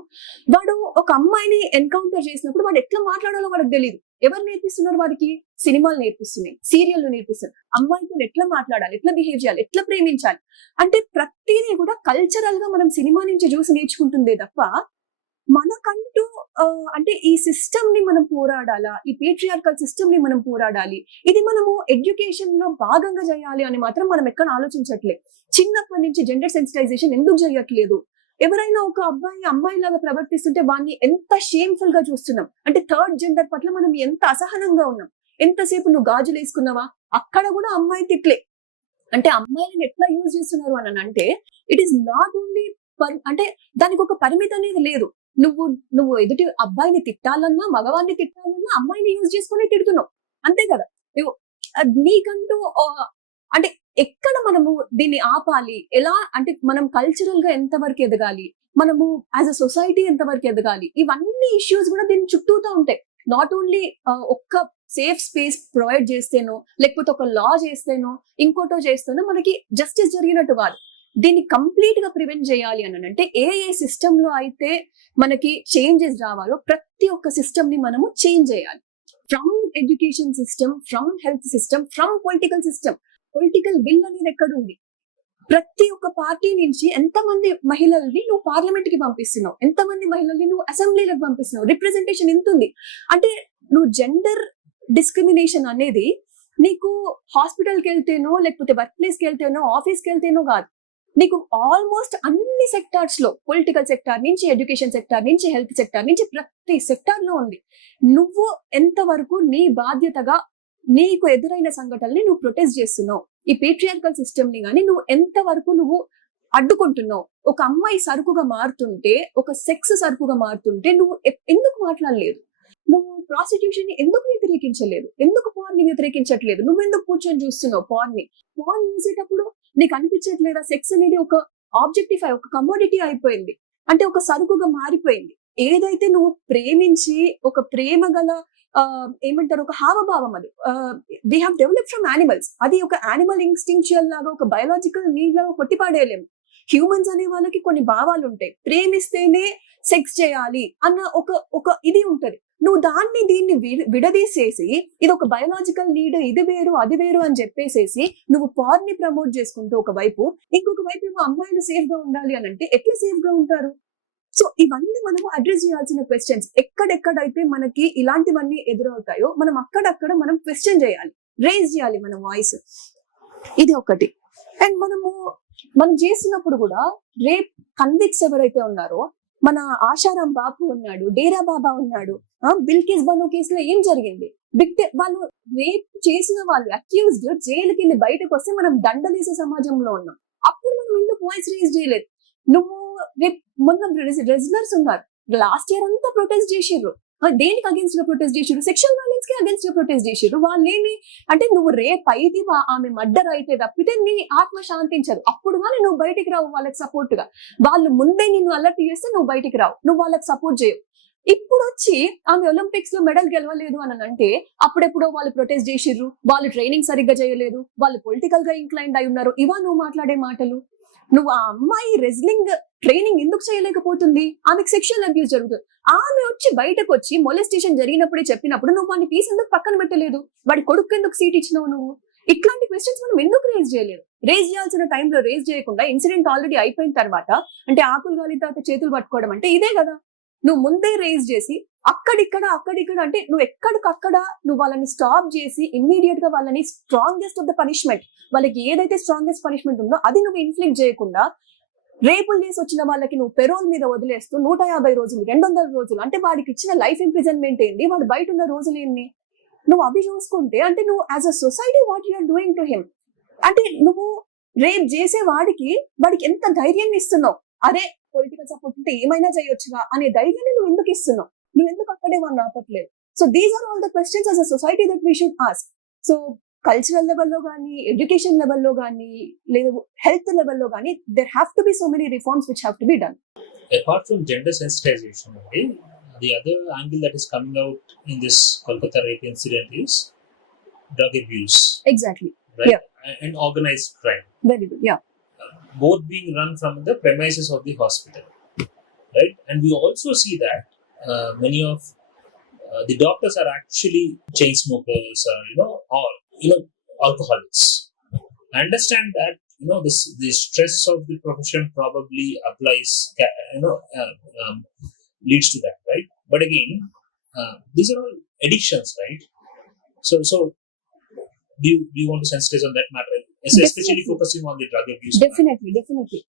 వాడు ఒక అమ్మాయిని ఎన్కౌంటర్ చేసినప్పుడు వాడు ఎట్లా మాట్లాడాలో వాడికి తెలియదు. ఎవరు నేర్పిస్తున్నారు వాడికి? సినిమాలు నేర్పిస్తున్నాయి, సీరియల్ నేర్పిస్తున్నారు. అమ్మాయితో ఎట్లా మాట్లాడాలి, ఎట్లా బిహేవ్ చేయాలి, ఎట్లా ప్రేమించాలి అంటే ప్రతిదీ కూడా కల్చరల్ గా మనం సినిమా నుంచి చూసి నేర్చుకుంటుందే తప్ప మనకంటూ అంటే ఈ సిస్టమ్ ని మనం పోరాడాలా, ఈ పేట్రియార్కల్ సిస్టమ్ ని మనం పోరాడాలి, ఇది మనము ఎడ్యుకేషన్ లో భాగంగా చేయాలి అని మాత్రం మనం ఎక్కడ ఆలోచించట్లేదు. చిన్నప్పటి నుంచి జెండర్ సెన్సిటైజేషన్ ఎందుకు చేయట్లేదు? ఎవరైనా ఒక అబ్బాయి అమ్మాయి లాగా ప్రవర్తిస్తుంటే వాడిని ఎంత షేమ్ఫుల్ గా చూస్తున్నాం. అంటే థర్డ్ జెండర్ పట్ల మనం ఎంత అసహనంగా ఉన్నాం. ఎంతసేపు నువ్వు గాజులు వేసుకున్నావా, అక్కడ కూడా అమ్మాయి తిట్లే. అంటే అమ్మాయిలను ఎట్లా యూజ్ చేస్తున్నారు అని అంటే ఇట్ ఈస్ నాట్ ఓన్లీ అంటే దానికి ఒక పరిమితి అనేది లేదు. నువ్వు ఎదుటి అబ్బాయిని తిట్టాలన్నా, మగవాడిని తిట్టాలన్నా అమ్మాయిని యూజ్ చేసుకుని తిడుతున్నావు, అంతే కదా. నీకంటూ అంటే ఎక్కడ మనము దీన్ని ఆపాలి, ఎలా అంటే మనం కల్చరల్ గా ఎంతవరకు ఎదగాలి, మనము యాజ్ అ సొసైటీ ఎంతవరకు ఎదగాలి, ఇవన్నీ ఇష్యూస్ కూడా దీని చుట్టూతో ఉంటాయి. నాట్ ఓన్లీ ఒక్క సేఫ్ స్పేస్ ప్రొవైడ్ చేస్తేనో, లేకపోతే ఒక లా చేస్తేనో, ఇంకోటో చేస్తేనో మనకి జస్టిస్ జరిగినట్టు కాదు. దీన్ని కంప్లీట్ గా ప్రివెంట్ చేయాలి అని అంటే ఏ సిస్టమ్ లో అయితే మనకి చేంజెస్ రావాలో ప్రతి ఒక్క సిస్టమ్ ని మనము చేంజ్ చేయాలి. From education system, from health system, from political system. Political will అనేది ఎక్కడుంది? ప్రతి ఒక్క పార్టీ నుంచి ఎంతమంది మహిళల్ని నువ్వు పార్లమెంట్ కి పంపిస్తున్నావు, ఎంతమంది మహిళల్ని నువ్వు అసెంబ్లీలకు పంపిస్తున్నావు, రిప్రజెంటేషన్ ఎంత ఉంది అంటే నువ్వు జెండర్ డిస్క్రిమినేషన్ అనేది నీకు హాస్పిటల్కి వెళ్తేనో, లేకపోతే వర్క్ ప్లేస్కి వెళ్తేనో, ఆఫీస్కి వెళ్తేనో కాదు. నీకు ఆల్మోస్ట్ అన్ని సెక్టార్స్ లో, పొలిటికల్ సెక్టార్ నుంచి, ఎడ్యుకేషన్ సెక్టార్ నుంచి, హెల్త్ సెక్టార్ నుంచి, ప్రతి సెక్టార్ లో ఉంది. నువ్వు ఎంతవరకు నీ బాధ్యతగా నీకు ఎదురైన సంఘటనల్ని నువ్వు ప్రొటెస్ట్ చేస్తున్నావు, ఈ పేట్రియార్కల్ సిస్టమ్ ని గానీ నువ్వు ఎంతవరకు నువ్వు అడ్డుకుంటున్నావు. ఒక అమ్మాయి సరుకుగా మారుతుంటే, ఒక సెక్స్ సరుకుగా మారుతుంటే నువ్వు ఎందుకు మాట్లాడలేదు? నువ్వు ప్రాస్టిట్యూషన్ ని ఎందుకు వ్యతిరేకించలేదు? ఎందుకు పాన్ ని వ్యతిరేకించట్లేదు? నువ్వెందుకు కూర్చొని చూస్తున్నావు పాన్ ని? పాన్ చూసేటప్పుడు నీకు అనిపించట్లేదా సెక్స్ అనేది ఒక ఆబ్జెక్టిఫై, ఒక కమోడిటీ అయిపోయింది, అంటే ఒక సరుకుగా మారిపోయింది. ఏదైతే నువ్వు ప్రేమించి ఒక ప్రేమ గల ఏమంటారు ఒక హావభావం, అది we have develop from animals. అది ఒక యానిమల్ ఇన్స్టింక్చువల్ లాగా, ఒక బయోలాజికల్ నీడ్ లాగా కొట్టిపాడేయలేము. హ్యూమన్స్ అనే వాళ్ళకి కొన్ని భావాలు ఉంటాయి. ప్రేమిస్తేనే సెక్స్ చేయాలి అన్న ఒక ఇది ఉంటది. నువ్వు దీన్ని విడదీసేసి ఇది ఒక బయోలాజికల్ నీడ్, ఇది వేరు అది వేరు అని చెప్పేసేసి నువ్వు పార్న్ ని ప్రమోట్ చేసుకుంటూ ఒకవైపు, ఇంకొక వైపు ఏమో అమ్మాయిలు సేఫ్ గా ఉండాలి అని అంటే ఎట్లా సేఫ్ గా ఉంటారు? సో ఇవన్నీ మనము అడ్రస్ చేయాల్సిన క్వశ్చన్స్. ఎక్కడెక్కడైతే మనకి ఇలాంటివన్నీ ఎదురవుతాయో మనం అక్కడక్కడ మనం క్వశ్చన్ చేయాలి, రేజ్ చేయాలి మన వాయిస్. ఇది ఒకటి. అండ్ మనం చేస్తున్నప్పుడు కూడా రేప్ కన్విక్ట్స్ ఎవరైతే ఉన్నారో, మన ఆశారాం బాపు ఉన్నాడు, డేరా బాబా ఉన్నాడు, బిల్కిస్ బను కేసులో ఏం జరిగింది? వాళ్ళు రేప్ చేసిన వాళ్ళు అక్యూజ్డ్ జైలుకి వెళ్ళి బయటకు వస్తే మనం దండలేసే సమాజంలో ఉన్నాం. అప్పుడు మనం ఎందుకు వాయిస్ రేజ్ చేయలేదు? నువ్వు రేపు మొన్న రెజ్లర్స్ ఉన్నారు, లాస్ట్ ఇయర్ అంతా ప్రొటెస్ట్ చేసిర్రు. దేనికి అగేన్స్ట్ గా ప్రొటెస్ట్ చేసిర్రు? సెక్షువల్ వైలెన్స్ కి అగేన్స్ట్ గా ప్రొటెస్ట్ చేసిర్రు. వాళ్ళేమి అంటే నువ్వు రేప్ అయితే ఆమె మర్డర్ అయితే తప్పితే నీ ఆత్మ శాంతించదు. అప్పుడు కానీ నువ్వు బయటికి రావు వాళ్ళకి సపోర్ట్ గా. వాళ్ళు ముందే నిన్ను అలర్ట్ చేస్తే నువ్వు బయటికి రావు, నువ్వు వాళ్ళకి సపోర్ట్ చేయవు. ఇప్పుడు వచ్చి ఆమె ఒలింపిక్స్ లో మెడల్ గెలవలేదు అని అంటే అప్పుడెప్పుడో వాళ్ళు ప్రొటెస్ట్ చేసిర్రు, వాళ్ళు ట్రైనింగ్ సరిగ్గా చేయలేదు, వాళ్ళు పొలిటికల్ గా ఇంక్లైన్డ్ అయి ఉన్నారు. ఇవా నువ్వు మాట్లాడే మాటలు? నువ్వు ఆ అమ్మాయి రెజ్లింగ్ ట్రైనింగ్ ఎందుకు చేయలేకపోతుంది? ఆమెకు సెక్షువల్ అబ్యూస్ జరుగుతుంది. ఆమె వచ్చి బయటకు వచ్చి మొలెస్టేషన్ జరిగినప్పుడే చెప్పినప్పుడు నువ్వు వాడిని తీసి ఎందుకు పక్కన పెట్టలేదు? వాడి కొడుకు ఎందుకు సీట్ ఇచ్చినావు? నువ్వు ఇట్లాంటి క్వశ్చన్స్ మనం ఎందుకు రేజ్ చేయలేదు? రేజ్ చేయాల్సిన టైంలో రేజ్ చేయకుండా ఇన్సిడెంట్ ఆల్రెడీ అయిపోయిన తర్వాత అంటే ఆకులు గాలి తర్వాత చేతులు పట్టుకోవడం అంటే ఇదే కదా. నువ్వు ముందే రేజ్ చేసి అక్కడిక్కడ అంటే నువ్వు ఎక్కడికక్కడ నువ్వు వాళ్ళని స్టాప్ చేసి ఇమ్మీడియట్ గా వాళ్ళని స్ట్రాంగెస్ట్ ఆఫ్ ద పనిష్మెంట్, వాళ్ళకి ఏదైతే స్ట్రాంగెస్ట్ పనిష్మెంట్ ఉందో అది నువ్వు ఇన్ఫ్లిక్ట్ చేయకుండా రేపులు చేసి వచ్చిన వాళ్ళకి నువ్వు పెరోల్ మీద వదిలేస్తూ 150 రోజులు 200 రోజులు అంటే వాడికి ఇచ్చిన లైఫ్ ఇంప్రిజన్మెంట్ ఏంటి, వాడు బయట ఉన్న రోజులు ఏంటి, నువ్వు అవి చూసుకుంటే అంటే నువ్వు as a society what you are doing to him. అంటే నువ్వు రేప్ చేసే వాడికి ఎంత ధైర్యాన్ని ఇస్తున్నావు, అరే పొలిటికల్ సపోర్ట్ ఉంటే ఏమైనా చేయొచ్చుగా అనే ధైర్యాన్ని నువ్వు ఎందుకు ఇస్తున్నావు, నువ్వు ఎందుకు అక్కడే వాడిని ఆపట్లేదు? So these are all the questions as a society that we should ask. So cultural లెవెల్లో కానీ, ఎడ్యుకేషన్ లెవెల్లో కానీ, లేదా హెల్త్ లెవెల్లో కానీ there have to be so many reforms which have to be done. Apart from gender sensitization, okay, the other angle that is coming out in this Kolkata rape incident is drug abuse. Exactly. Right? Yeah. And organized crime. Very good. Yeah. Both being run from the premises of the hospital. Right? And we also see that many of the doctors are actually chain smokers or alcoholics. I understand that the stress of the profession probably applies leads to that, right? But again, these are all addictions, right? So do you want to sensitize on that matter, especially focusing on the drug abuse? Definitely.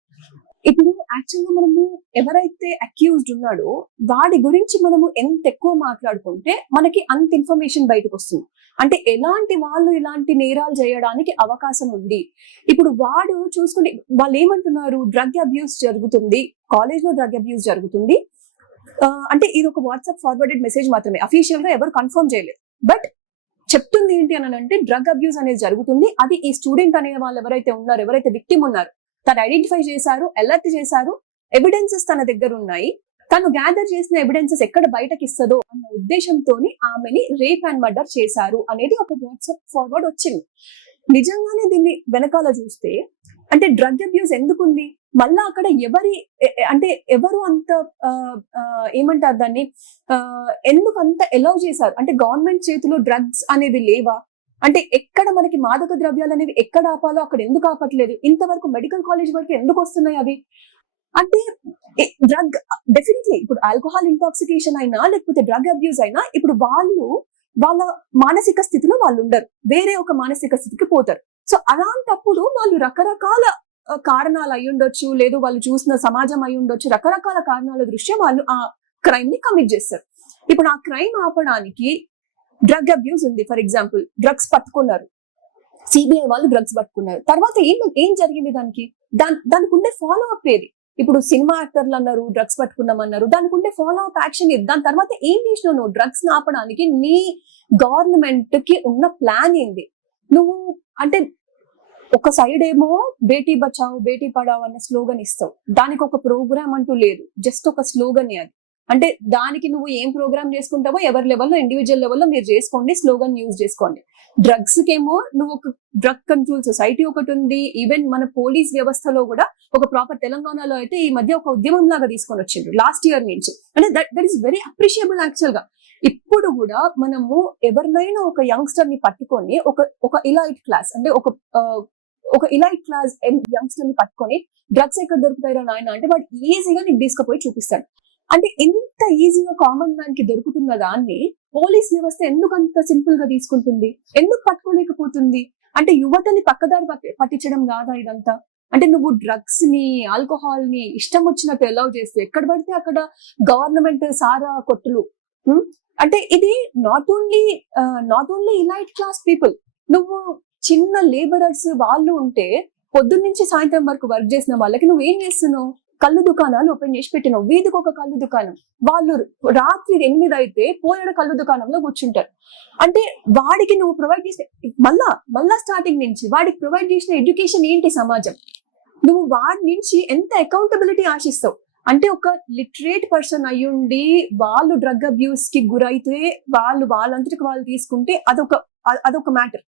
ఇప్పుడు actual గా మనము ఎవరైతే accused ఉన్నాడో వాడి గురించి మనము ఎంత ఎక్కువ మాట్లాడుకుంటే మనకి అంత ఇన్ఫర్మేషన్ బయటకు వస్తుంది. అంటే ఎలాంటి వాళ్ళు ఇలాంటి నేరాలు చేయడానికి అవకాశం ఉంది. ఇప్పుడు వాడు చూసుకుంటే వాళ్ళు ఏమంటున్నారు, డ్రగ్ అబ్యూస్ జరుగుతుంది, కాలేజ్ లో డ్రగ్ అబ్యూస్ జరుగుతుంది అంటే ఇది ఒక వాట్సాప్ ఫార్వర్డెడ్ మెసేజ్ మాత్రమే, అఫీషియల్ గా ఎవరు కన్ఫర్మ్ చేయలేదు. బట్ చెప్తుంది ఏంటి అని అంటే డ్రగ్ అబ్యూస్ అనేది జరుగుతుంది, అది ఈ స్టూడెంట్ అనే వాళ్ళు ఎవరైతే ఉన్నారో, ఎవరైతే విక్టిమ్ ఉన్నారో తను ఐడెంటిఫై చేశారు, అలర్ట్ చేశారు, ఎవిడెన్సెస్ తన దగ్గర ఉన్నాయి, తను గ్యాదర్ చేసిన ఎవిడెన్సెస్ ఎక్కడ బయటకి ఇస్తుందో అన్న ఉద్దేశంతో ఆమెని రేప్ అండ్ మర్డర్ చేశారు అనేది ఒక వాట్సాప్ ఫార్వర్డ్ వచ్చింది. నిజంగానే దీన్ని వెనకాల చూస్తే అంటే డ్రగ్ అబ్యూస్ ఎందుకుంది, మళ్ళా అక్కడ ఎవరు అంత ఏమంటారు దాన్ని, ఎందుకు అంత ఎలౌ చేశారు అంటే గవర్నమెంట్ చేతిలో డ్రగ్స్ అనేవి లేవా, అంటే ఎక్కడ మనకి మాదక ద్రవ్యాలు అనేవి ఎక్కడ ఆపాలో అక్కడ ఎందుకు ఆపట్లేదు, ఇంతవరకు మెడికల్ కాలేజ్ వరకు ఎందుకు వస్తున్నాయి అవి అంటే డ్రగ్ డెఫినెట్లీ ఇప్పుడు ఆల్కహాల్ ఇంటాక్సికేషన్ అయినా లేకపోతే డ్రగ్ అబ్యూస్ అయినా ఇప్పుడు వాళ్ళ మానసిక స్థితిలో వాళ్ళు ఉండరు, వేరే ఒక మానసిక స్థితికి పోతారు. సో అలాంటప్పుడు వాళ్ళు రకరకాల కారణాలు అయి ఉండొచ్చు, లేదు వాళ్ళు చూసిన సమాజం అయి ఉండొచ్చు, రకరకాల కారణాల దృష్ట్యా వాళ్ళు ఆ క్రైమ్ ని కమిట్ చేస్తారు. ఇప్పుడు ఆ క్రైమ్ ఆపడానికి డ్రగ్ అబ్యూస్ ఉంది, ఫర్ ఎగ్జాంపుల్ డ్రగ్స్ పట్టుకున్నారు, సిబిఐ వాళ్ళు డ్రగ్స్ పట్టుకున్నారు, తర్వాత ఏం జరిగింది దానికి ఉండే ఫాలో అప్ ఏది? ఇప్పుడు సినిమా యాక్టర్లు అన్నారు డ్రగ్స్ పట్టుకున్నామన్నారు, దానికి ఉండే ఫాలో అప్ యాక్షన్ ఏది? దాని తర్వాత ఏం చేసినావు నువ్వు డ్రగ్స్ ఆపడానికి? నీ గవర్నమెంట్ కి ఉన్న ప్లాన్ ఏంది? నువ్వు అంటే ఒక సైడ్ ఏమో బేటీ బచావ్ బేటీ పడావ్ అన్న స్లోగన్ ఇస్తావు, దానికి ఒక ప్రోగ్రామ్ అంటూ లేదు, జస్ట్ ఒక స్లోగన్ అది. అంటే దానికి నువ్వు ఏం ప్రోగ్రామ్ చేసుకుంటావో ఎవరి లెవెల్లో ఇండివిజువల్ లెవెల్లో మీరు చేసుకోండి, స్లోగన్ యూజ్ చేసుకోండి. డ్రగ్స్ కేమో నువ్వు ఒక డ్రగ్ కంట్రోల్ సొసైటీ ఒకటి ఉంది, ఈవెన్ మన పోలీస్ వ్యవస్థలో కూడా ఒక ప్రాపర్, తెలంగాణలో అయితే ఈ మధ్య ఒక ఉద్యమం లాగా తీసుకొని వచ్చిండ్రు లాస్ట్ ఇయర్ నుంచి, అంటే that is very appreciable actual గా. ఇప్పుడు కూడా మనము ఎవరినైనా ఒక యంగ్స్టర్ ని పట్టుకొని ఒక ఇలైట్ క్లాస్ అంటే ఒక ఇలైట్ క్లాస్ యంగ్స్టర్ ని పట్టుకొని డ్రగ్స్ ఎక్కడ దొరుకుతాయో నాయన అంటే వాడు ఈజీగా నీకు తీసుకుపోయి చూపిస్తాడు. అంటే ఎంత ఈజీగా కామన్ మ్యాన్ కి దొరుకుతున్న దాన్ని పోలీస్ వ్యవస్థ ఎందుకు అంత సింపుల్ గా తీసుకుంటుంది, ఎందుకు పట్టుకోలేకపోతుంది? అంటే యువతని పక్కదారి పట్టించడం కాదా ఇదంతా? అంటే నువ్వు డ్రగ్స్ ని ఆల్కహాల్ ని ఇష్టం వచ్చినట్టు అలౌ చేస్తే ఎక్కడ పడితే అక్కడ గవర్నమెంట్ సారా కొట్టులు, అంటే ఇది not only elite class people, నువ్వు చిన్న లేబరర్స్ వాళ్ళు ఉంటే పొద్దున్న నుంచి సాయంత్రం వరకు వర్క్ చేసిన వాళ్ళకి నువ్వు ఏం చేస్తున్నావు? కళ్ళు దుకాణాలు ఓపెన్ చేసి పెట్టినావు, వీధికి ఒక కళ్ళు దుకాణం, వాళ్ళు రాత్రి 8 అయితే పోయాడ కళ్ళు దుకాణంలో కూర్చుంటారు. అంటే వాడికి నువ్వు ప్రొవైడ్ చేసిన మళ్ళా స్టార్టింగ్ నుంచి వాడికి ప్రొవైడ్ చేసిన ఎడ్యుకేషన్ ఏంటి సమాజం? నువ్వు వాడి నుంచి ఎంత అకౌంటబిలిటీ ఆశిస్తావు? అంటే ఒక లిటరేట్ పర్సన్ అయ్యుండి వాళ్ళు డ్రగ్ అబ్యూస్ కి గురైతే వాళ్ళంతటికి వాళ్ళు తీసుకుంటే అదొక మ్యాటర్.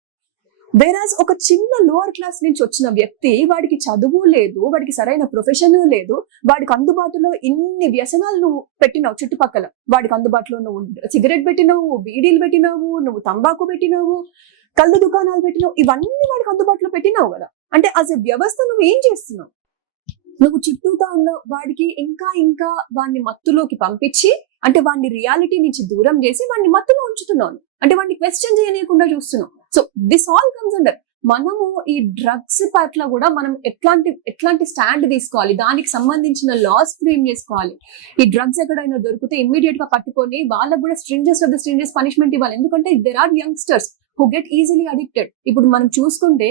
వేరాజ్ ఒక చిన్న లోవర్ క్లాస్ నుంచి వచ్చిన వ్యక్తి, వాడికి చదువు లేదు, వాడికి సరైన ప్రొఫెషన్ లేదు, వాడికి అందుబాటులో ఇన్ని వ్యసనాలు నువ్వు పెట్టినావు చుట్టుపక్కల, వాడికి అందుబాటులో నువ్వు సిగరెట్ పెట్టినావు, బీడీలు పెట్టినావు, నువ్వు తంబాకు పెట్టినావు, కళ్ళు దుకాణాలు పెట్టినావు, ఇవన్నీ వాడికి అందుబాటులో పెట్టినావు కదా. అంటే యాజ్ ఎ వ్యవస్థ నువ్వు ఏం చేస్తున్నావు? నువ్వు చుట్టూతా ఉన్న వాడికి ఇంకా ఇంకా వాడిని మత్తులోకి పంపించి, అంటే వాడిని రియాలిటీ నుంచి దూరం చేసి వాడిని మత్తులో ఉంచుతున్నాను, అంటే వాడిని క్వశ్చన్ చేయకుండా చూస్తున్నావు. So this all comes under. మనము ఈ డ్రగ్స్ పట్ల కూడా మనం ఎట్లాంటి స్టాండ్ తీసుకోవాలి, దానికి సంబంధించిన లాస్ ఫ్రేమ్ చేసుకోవాలి. ఈ డ్రగ్స్ ఎక్కడైనా దొరికితే ఇమ్మీడియట్ గా పట్టుకొని వాళ్ళకు కూడా stringest of the stringest punishment ఇవ్వాలి. ఎందుకంటే there are youngsters who get easily addicted. ఇప్పుడు మనం చూసుకుంటే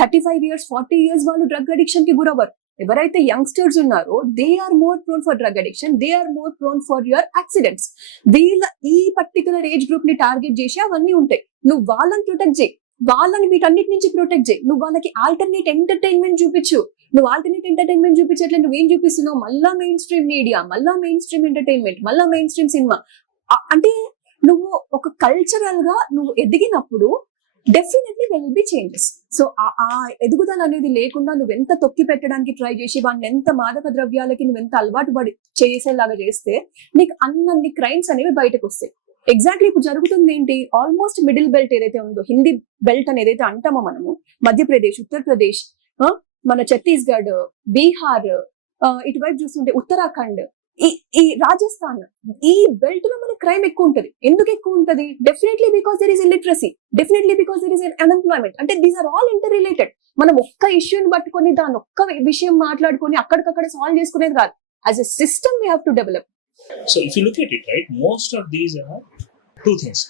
35 years 40 years వాళ్ళు డ్రగ్ అడిక్షన్ కి గురవ్వరు. ఎవరైతే యంగ్స్టర్స్ ఉన్నారో they are more prone for drug addiction, they are more prone for your accidents. వీళ్ళ ఈ పర్టికులర్ ఏజ్ గ్రూప్ ని టార్గెట్ చేసి అవన్నీ ఉంటాయి. నువ్వు వాళ్ళని ప్రొటెక్ట్ చేయి, వాళ్ళని వీటన్నిటి నుంచి ప్రొటెక్ట్ చేయి. నువ్వు వాళ్ళకి ఆల్టర్నేట్ ఎంటర్టైన్మెంట్ చూపించు. నువ్వు ఆల్టర్నేట్ ఎంటర్టైన్మెంట్ చూపించట్లే, నువ్వేం చూపిస్తున్నావు? మళ్ళా మెయిన్ స్ట్రీమ్ మీడియా, మళ్ళా మెయిన్ స్ట్రీమ్ ఎంటర్టైన్మెంట్, మళ్ళా మెయిన్ స్ట్రీమ్ సినిమా. అంటే నువ్వు ఒక కల్చరల్ గా నువ్వు ఎదిగినప్పుడు definitely there will be changes. So ఆ ఎదుగుదల అనేది లేకుండా నువ్వు ఎంత తొక్కి పెట్టడానికి ట్రై చేసి వాడిని ఎంత మాదక ద్రవ్యాలకి నువ్వు ఎంత అలవాటు పడి చేసేలాగా చేస్తే నీకు అన్ని క్రైమ్స్ అనేవి బయటకు వస్తాయి. ఎగ్జాక్ట్లీ ఇప్పుడు జరుగుతుంది ఏంటి? ఆల్మోస్ట్ మిడిల్ బెల్ట్ ఏదైతే ఉందో, హిందీ బెల్ట్ అని ఏదైతే అంటామో మనము, మధ్యప్రదేశ్, ఉత్తరప్రదేశ్, మన ఛత్తీస్గఢ్, బీహార్, ఇటువైపు చూస్తుంటే ఉత్తరాఖండ్, ఈ రాజస్థాన్, ఈ బెల్ట్ లో మన క్రైమ్ ఎక్కువ ఉంటది. ఎందుకు ఎక్కువ ఉంటది? Definitely because there is illiteracy, definitely because there is unemployment. అంటే these are all interrelated. మనం ఒక్క ఇష్యూని పట్టుకొని దాని ఒక్క విషయం మాట్లాడుకొని అక్కడికక్కడ సాల్వ్ చేసుకునేది కాదు. As a system we have to develop. So if you look at it, right, most of these are two things.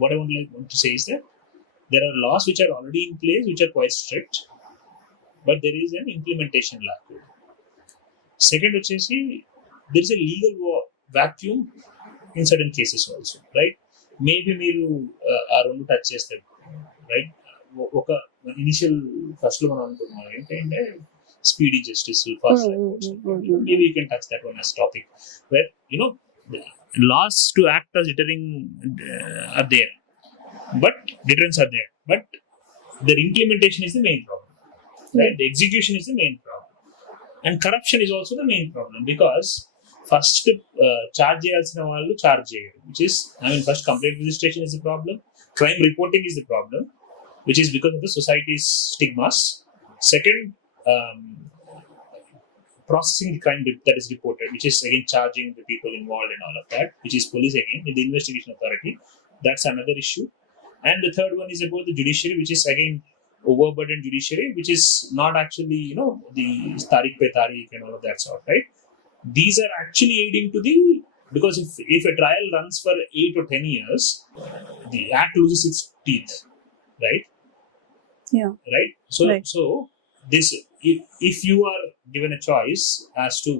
What I want to say is that there are laws which are already in place, which are quite strict, but there is an implementation lack. Second, which is there is a legal vacuum in certain cases also, right? Maybe మీరు ఆ రెండు touch చేస్తారు, right? ఒక initial first లో మనం అనుకున్నాం ఏంటంటే speedy justice, fast reports. Maybe you can touch that one as topic, where laws to act as deterring are there, but deterrents are there, but their implementation is the main problem, right? The execution is the main problem, and corruption is also the main problem, because first charge cheyalsina vallu charge cheyaru, which is, first complaint registration is the problem, crime reporting is the problem, which is because of the society's stigmas. Second, processing the crime that is reported, which is again charging the people involved and all of that, which is police again, the investigation authority. That's another issue. And the third one is about the judiciary, which is again overburdened judiciary, which is not actually, the Tariq pe Tariq and all of that sort, right? These are actually aiding to because if a trial runs for 8 or 10 years, the act loses its teeth, right? Yeah. Right? So this, if you are given a choice as to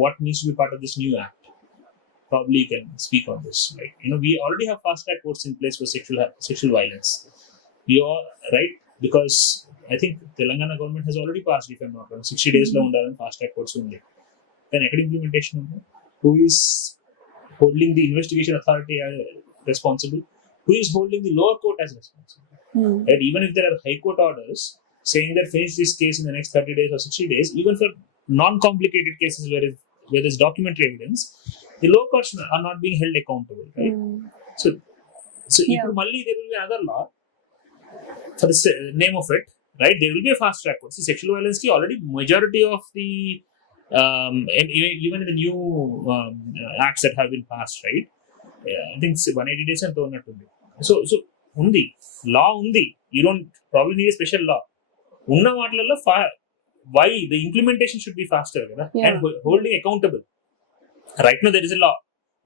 what needs to be part of this new act, probably you can speak on this, right? We already have fast track courts in place for sexual violence. We are, right? Because I think Telangana government has already passed, if I'm not wrong, 60 days lo undalani fast track courts undi. Then eక్కడ implementation undi? Who is holding the investigation authority responsible? Who is holding the lower court as responsible? Right? Even if there are high court orders saying that finish this case in the next 30 days or 60 days, even for non-complicated cases where there's documentary evidence, the lower courts are not being held accountable, right? So if malli there will be another law for the name of it, right? There will be a fast track court. See, sexual violence ki already majority of the and even in the new acts that have been passed, right? I think 180 days and unnattundi. So undi law undi, you don't probably need a special law. Unna vaatlallo why the implementation should be faster, and holding accountable. Right now there is a law,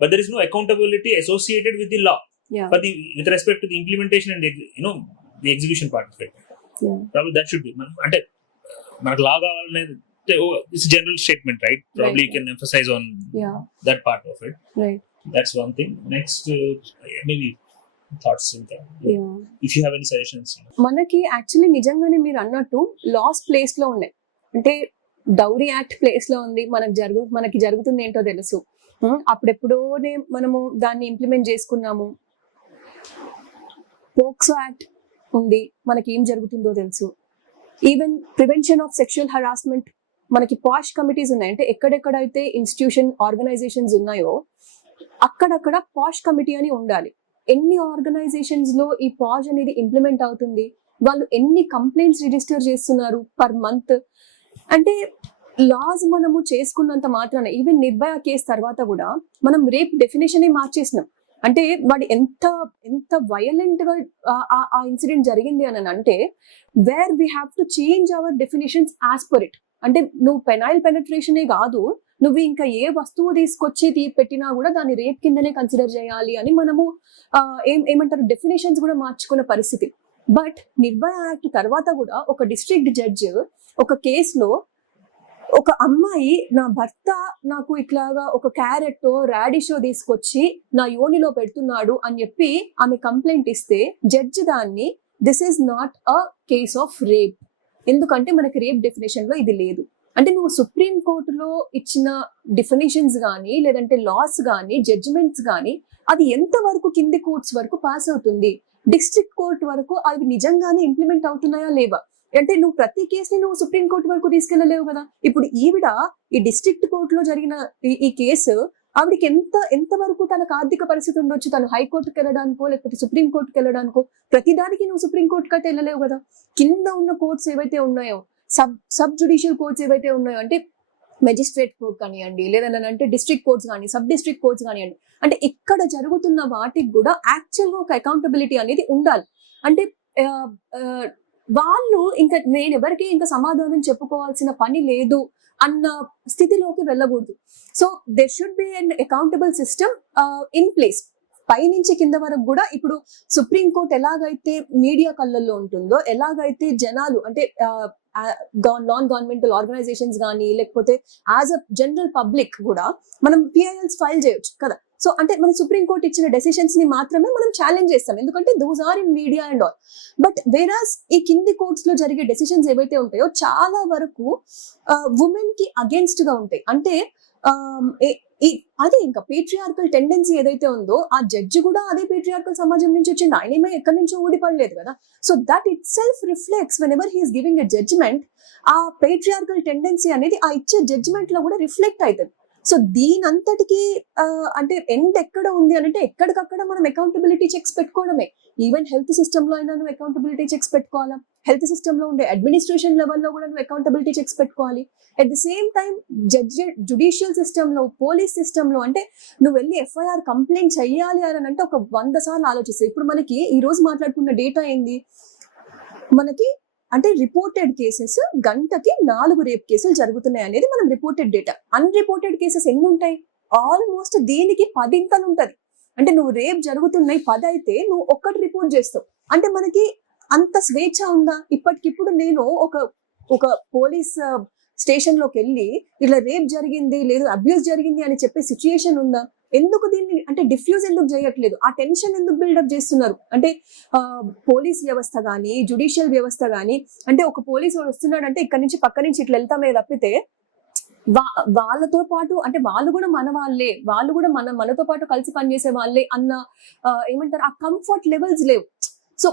but there is no accountability associated with the law, but with respect to the implementation and the execution part of it. Probably that should be, ante manaku law kavalane, it's a general statement, right? Probably you can emphasize on that part of it, right? That's one thing. Next, maybe thoughts in that. If you have any suggestions. మనకి actually నిజంగానే మీరు అన్నట్టు loss place లో ఉన్నాయి. అంటే dowry act place లో ఉంది, మనకి జరుగుతుంది ఏంటో తెలుసు. అప్పుడెప్పుడోనే మనము దాన్ని ఇంప్లిమెంట్ చేసుకున్నాము. పోక్సో యాక్ట్ ఉంది, మనకి ఏం జరుగుతుందో తెలుసు. Even prevention of sexual harassment, మనకి పాష్ కమిటీస్ ఉన్నాయి. అంటే ఎక్కడెక్కడైతే ఇన్స్టిట్యూషన్ ఆర్గనైజేషన్స్ ఉన్నాయో అక్కడక్కడ పాష్ కమిటీ అని ఉండాలి. ఎన్ని ఆర్గనైజేషన్స్ లో ఈ పాజ్ అనేది ఇంప్లిమెంట్ అవుతుంది, వాళ్ళు ఎన్ని కంప్లైంట్స్ రిజిస్టర్ చేస్తున్నారు పర్ మంత్. అంటే లాస్ మనము చేసుకున్నంత మాత్రాన ఈవెన్ నిర్భయ కేసు తర్వాత కూడా మనం రేప్ డెఫినేషన్ మార్చేసినాం. అంటే వాడు ఎంత వైలెంట్ గా ఆ ఇన్సిడెంట్ జరిగింది అని అంటే where we have to change our definitions as per it. అంటే నువ్వు పెనైల్ పెనట్రేషనే కాదు, నువ్వు ఇంకా ఏ వస్తువు తీసుకొచ్చి పెట్టినా కూడా దాన్ని రేప్ కిందనే కన్సిడర్ చేయాలి అని మనము ఏమంటారు డెఫినేషన్స్ కూడా మార్చుకున్న పరిస్థితి. బట్ నిర్భయ యాక్ట్ తర్వాత కూడా ఒక డిస్ట్రిక్ట్ జడ్జ్ ఒక కేసులో ఒక అమ్మాయి నా భర్త నాకు ఇట్లాగా ఒక క్యారెట్ రాడిషో తీసుకొచ్చి నా యోనిలో పెడుతున్నాడు అని చెప్పి ఆమె కంప్లైంట్ ఇస్తే జడ్జి దాన్ని this is not a case of rape, ఎందుకంటే మనకి రేప్ డెఫినేషన్ లో ఇది లేదు. అంటే నువ్వు సుప్రీం కోర్టులో ఇచ్చిన డెఫినేషన్స్ కానీ లేదంటే లాస్ కానీ జడ్జిమెంట్స్ కానీ అది ఎంత వరకు కింది కోర్ట్స్ వరకు పాస్ అవుతుంది, డిస్ట్రిక్ట్ కోర్ట్ వరకు అవి నిజంగానే ఇంప్లిమెంట్ అవుతున్నాయా లేవా? అంటే నువ్వు ప్రతి కేసుని నువ్వు సుప్రీం కోర్టు వరకు తీసుకెళ్లలేవు కదా. ఇప్పుడు ఈవిడ ఈ డిస్ట్రిక్ట్ కోర్టులో జరిగిన ఈ కేసు ఆవిడకి ఎంత వరకు తనకు ఆర్థిక పరిస్థితి ఉండొచ్చు, తను హైకోర్టుకి వెళ్ళడానికో లేకపోతే సుప్రీం కోర్టుకి వెళ్ళడానికో, ప్రతిదానికి నువ్వు సుప్రీం కోర్టుకి అయితే వెళ్ళలేవు కదా. కింద ఉన్న కోర్ట్స్ ఏవైతే ఉన్నాయో, సబ్ జుడిషియల్ కోర్ట్స్ ఏవైతే ఉన్నాయో, అంటే మెజిస్ట్రేట్ కోర్ట్ కానివ్వండి లేదంటే డిస్ట్రిక్ట్ కోర్ట్స్ కానీ సబ్ డిస్ట్రిక్ట్ కోర్ట్స్ కానివ్వండి, అంటే ఇక్కడ జరుగుతున్న వాటికి కూడా యాక్చువల్ గా ఒక అకౌంటబిలిటీ అనేది ఉండాలి. అంటే వాళ్ళు ఇంకా నేను ఎవరికి ఇంకా సమాధానం చెప్పుకోవాల్సిన పని లేదు అన్న స్థితిలోకి వెళ్ళకూడదు. So there should be an accountable system in place. పైనుంచి కింద వరకు కూడా ఇప్పుడు సుప్రీంకోర్టు ఎలాగైతే మీడియా కళ్ళల్లో ఉంటుందో, ఎలాగైతే జనాలు అంటే నాన్ గవర్నమెంటల్ ఆర్గనైజేషన్స్ కానీ లేకపోతే యాజ్ అ జనరల్ పబ్లిక్ కూడా మనం పిఐఎల్స్ ఫైల్ చేయొచ్చు కదా. సో అంటే మన సుప్రీంకోర్టు ఇచ్చిన డెసిషన్స్ ని మాత్రమే మనం ఛాలెంజ్ చేస్తాం, ఎందుకంటే those are in media and all. But whereas ఈ కింది కోర్ట్స్ లో జరిగే డెసిషన్స్ ఏవైతే ఉంటాయో చాలా వరకు ఉమెన్ కి అగేన్స్ట్ గా ఉంటాయి. అంటే అదే ఇంకా పేట్రియార్కల్ టెండెన్సీ ఏదైతే ఉందో ఆ జడ్జి కూడా అదే పేట్రియార్కల్ సమాజం నుంచి వచ్చింది, ఆయనేమో ఎక్కడి నుంచో ఊడిపడలేదు కదా. So that itself reflects whenever he is giving a judgment, ఆ పేట్రియార్కల్ టెండెన్సీ అనేది ఆ ఇచ్చే జడ్జిమెంట్ లో కూడా రిఫ్లెక్ట్ అవుతుంది. సో దీనంతటికి అంటే ఎండ్ ఎక్కడ ఉంది అని అంటే ఎక్కడికక్కడ మనం అకౌంటబిలిటీ చెక్స్ పెట్టుకోవడమే. ఈవెన్ హెల్త్ సిస్టమ్ లో అయినా నువ్వు అకౌంటబిలిటీ చెక్స్ పెట్టుకోవాలా, హెల్త్ సిస్టమ్ లో ఉండే అడ్మినిస్ట్రేషన్ లెవెల్లో కూడా నువ్వు అకౌంటబిలిటీ చెక్స్ పెట్టుకోవాలి. At the same time judicial system లో, పోలీస్ సిస్టమ్ లో అంటే నువ్వు వెళ్ళి ఎఫ్ఐఆర్ కంప్లైంట్ చెయ్యాలి అని అంటే ఒక 100 సార్లు ఆలోచిస్తావు. ఇప్పుడు మనకి ఈ రోజు మాట్లాడుకున్న డేటా ఏంది, మనకి అంటే రిపోర్టెడ్ కేసెస్ గంటకి 4 రేప్ కేసులు జరుగుతున్నాయి అనేది మనం రిపోర్టెడ్ డేటా. అన్రిపోర్టెడ్ కేసెస్ ఎన్ని ఉంటాయి? ఆల్మోస్ట్ దీనికి 10 ఉంటది. అంటే నువ్వు రేప్ జరుగుతున్నాయి 10 అయితే నువ్వు ఒక్కటి రిపోర్ట్ చేస్తావు. అంటే మనకి అంత స్వేచ్ఛ ఉందా? ఇప్పటికిప్పుడు నేను ఒక పోలీస్ స్టేషన్ లోకి వెళ్ళి ఇలా రేప్ జరిగింది లేదు అబ్యూస్ జరిగింది అని చెప్పే సిచ్యుయేషన్ ఉందా? ఎందుకు దీన్ని అంటే డిఫ్యూజ్ ఎందుకు చేయట్లేదు? ఆ టెన్షన్ ఎందుకు బిల్డప్ చేస్తున్నారు? అంటే పోలీస్ వ్యవస్థ కానీ జుడిషియల్ వ్యవస్థ కానీ అంటే ఒక పోలీసు వస్తున్నాడు అంటే ఇక్కడ నుంచి పక్క నుంచి ఇట్లా వెళ్తామే తప్పితే వాళ్ళతో పాటు అంటే వాళ్ళు కూడా మన వాళ్ళే, వాళ్ళు కూడా మనతో పాటు కలిసి పనిచేసే వాళ్ళే అన్న ఏమంటారు ఆ కంఫర్ట్ లెవెల్స్ లేవు. So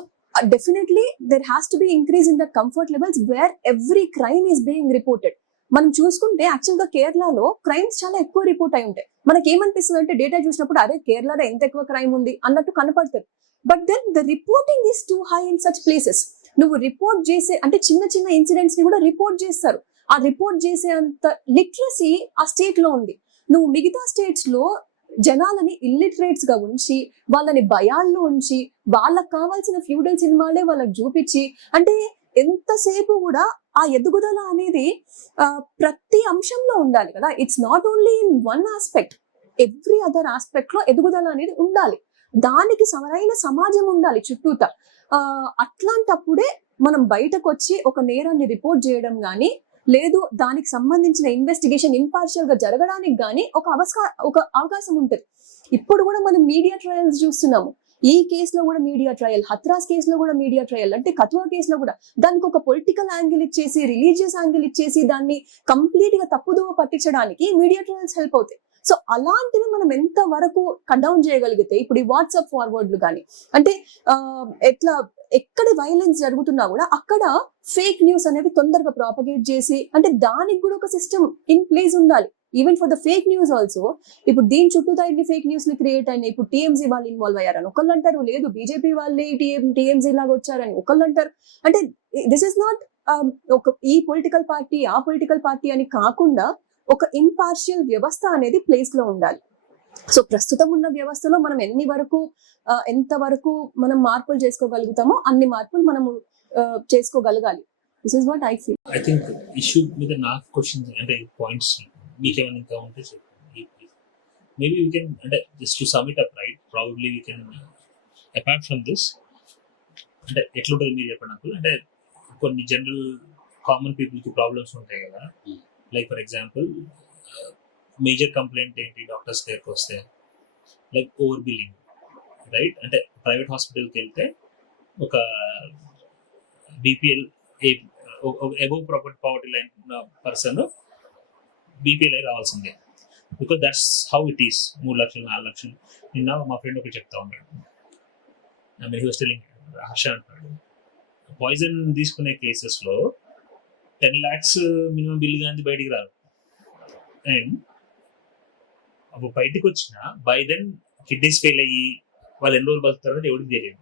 definitely there has to be increase in the comfort levels where every crime is being reported. మనం చూసుకుంటే యాక్చువల్ గా కేరళలో క్రైమ్స్ చాలా ఎక్కువ రిపోర్ట్ అయి ఉంటాయి. మనకి ఏమనిపిస్తుంది అంటే డేటా చూసినప్పుడు అరే కేరళలో ఎంత ఎక్కువ క్రైమ్ ఉంది అన్నట్టు కనపడుతుంది. But then the reporting is too high in such places. నువ్వు రిపోర్ట్ చేసే అంటే చిన్న ఇన్సిడెంట్స్ ని కూడా రిపోర్ట్ చేస్తారు. ఆ రిపోర్ట్ చేసే అంత లిటరసీ ఆ స్టేట్ లో ఉంది. నువ్వు మిగతా స్టేట్స్ లో జనాలని ఇల్లిటరేట్స్ గా ఉంచి వాళ్ళని భయాల్లో ఉంచి వాళ్ళకి కావాల్సిన ఫ్యూడల్ సినిమాలే వాళ్ళకి చూపించి అంటే ఎంతసేపు కూడా ఆ ఎదుగుదల అనేది ప్రతి అంశంలో ఉండాలి కదా. It's not only in one aspect, every other aspect లో ఎదుగుదల అనేది ఉండాలి. దానికి సరైన సమాజం ఉండాలి చుట్టూత. అట్లాంటప్పుడే మనం బయటకు వచ్చి ఒక నేరాన్ని రిపోర్ట్ చేయడం కానీ లేదు దానికి సంబంధించిన ఇన్వెస్టిగేషన్ ఇంపార్షియల్ గా జరగడానికి కానీ ఒక అవకాశం ఉంటుంది. ఇప్పుడు కూడా మనం మీడియా ట్రయల్స్ చూస్తున్నాము. ఈ కేసులో కూడా మీడియా ట్రయల్, హత్రాస్ కేసులో కూడా మీడియా ట్రయల్, అంటే కథువా కేసులో కూడా దానికి ఒక పొలిటికల్ యాంగిల్ ఇచ్చేసి రిలీజియస్ యాంగిల్ ఇచ్చేసి దాన్ని కంప్లీట్ గా తప్పుదోవ పట్టించడానికి మీడియా ట్రయల్స్ హెల్ప్ అవుతాయి. సో అలాంటివి మనం ఎంత వరకు కట్ డౌన్ చేయగలిగితే, ఇప్పుడు ఈ వాట్సాప్ ఫార్వర్డ్లు కానీ, అంటే ఎట్లా ఎక్కడ వైలెన్స్ జరుగుతున్నా కూడా అక్కడ ఫేక్ న్యూస్ అనేవి తొందరగా ప్రాపగేట్ చేసి, అంటే దానికి కూడా ఒక సిస్టమ్ ఇన్ ప్లేస్ ఉండాలి. Even for the fake news also. ఇప్పుడు దీని చుట్టూతా ఇన్ని ఫేక్ న్యూస్ క్రియేట్ అయినాయి. ఇప్పుడు టీఎంసీ వాళ్ళు ఇన్వాల్వ్ అయ్యారని ఒకళ్ళు అంటారు, లేదు బీజేపీ వాళ్ళే టీఎంసీ లాగా వచ్చారని ఒకళ్ళు అంటారు. అంటే దిస్ ఇస్ నాట్ ఒక ఈ పొలిటికల్ పార్టీ ఆ పొలిటికల్ పార్టీ అని కాకుండా ఒక ఇంపార్షియల్ వ్యవస్థ అనేది ప్లేస్ లో ఉండాలి. సో ప్రస్తుతం ఉన్న వ్యవస్థలో మనం ఎంత వరకు మనం మార్పులు చేసుకోగలుగుతామో అన్ని మార్పులు మనము చేసుకోగలగాలి. This is what I feel. I think issue మీద నాకు క్వశ్చన్స్ అంటే పాయింట్స్ మీకేమైనా ఇంకా ఉంటే చెప్పండి. మేబీ వీ కెన్, అంటే just to sum it up, right? Probably we can apart from this, అంటే ఎట్లుంటుంది మీరు చెప్పండి నాకు. అంటే కొన్ని జనరల్ కామన్ పీపుల్కి ప్రాబ్లమ్స్ ఉంటాయి కదా. Like for example major complaint ఏంటి డాక్టర్స్ దగ్గరికి వస్తే, లైక్ ఓవర్ బిల్లింగ్, రైట్? అంటే ప్రైవేట్ హాస్పిటల్కి వెళ్తే ఒక బీపీఎల్ అబోవ్ పావర్టీ లైన్ ఉన్న పర్సన్ బీపీఎల్ రావాల్సిందే, because that's how it is. 3 లక్షలు 4 లక్షలు. నిన్న మా ఫ్రెండ్ ఒకటి చెప్తా ఉన్నాడు, హీ వాస్ టెల్లింగ్, హర్ష అంటున్నాడు, పాయిజన్ తీసుకునే కేసెస్లో 10 lakhs మినిమం బిల్ కానీ బయటికి రాదు. అండ్ అప్పుడు బయటకు వచ్చిన బై దెన్ కిడ్నీస్ ఫెయిల్ అయ్యి వాళ్ళు ఎన్ని రోజులు బతుకుతారని ఎవరికి తెలియదు.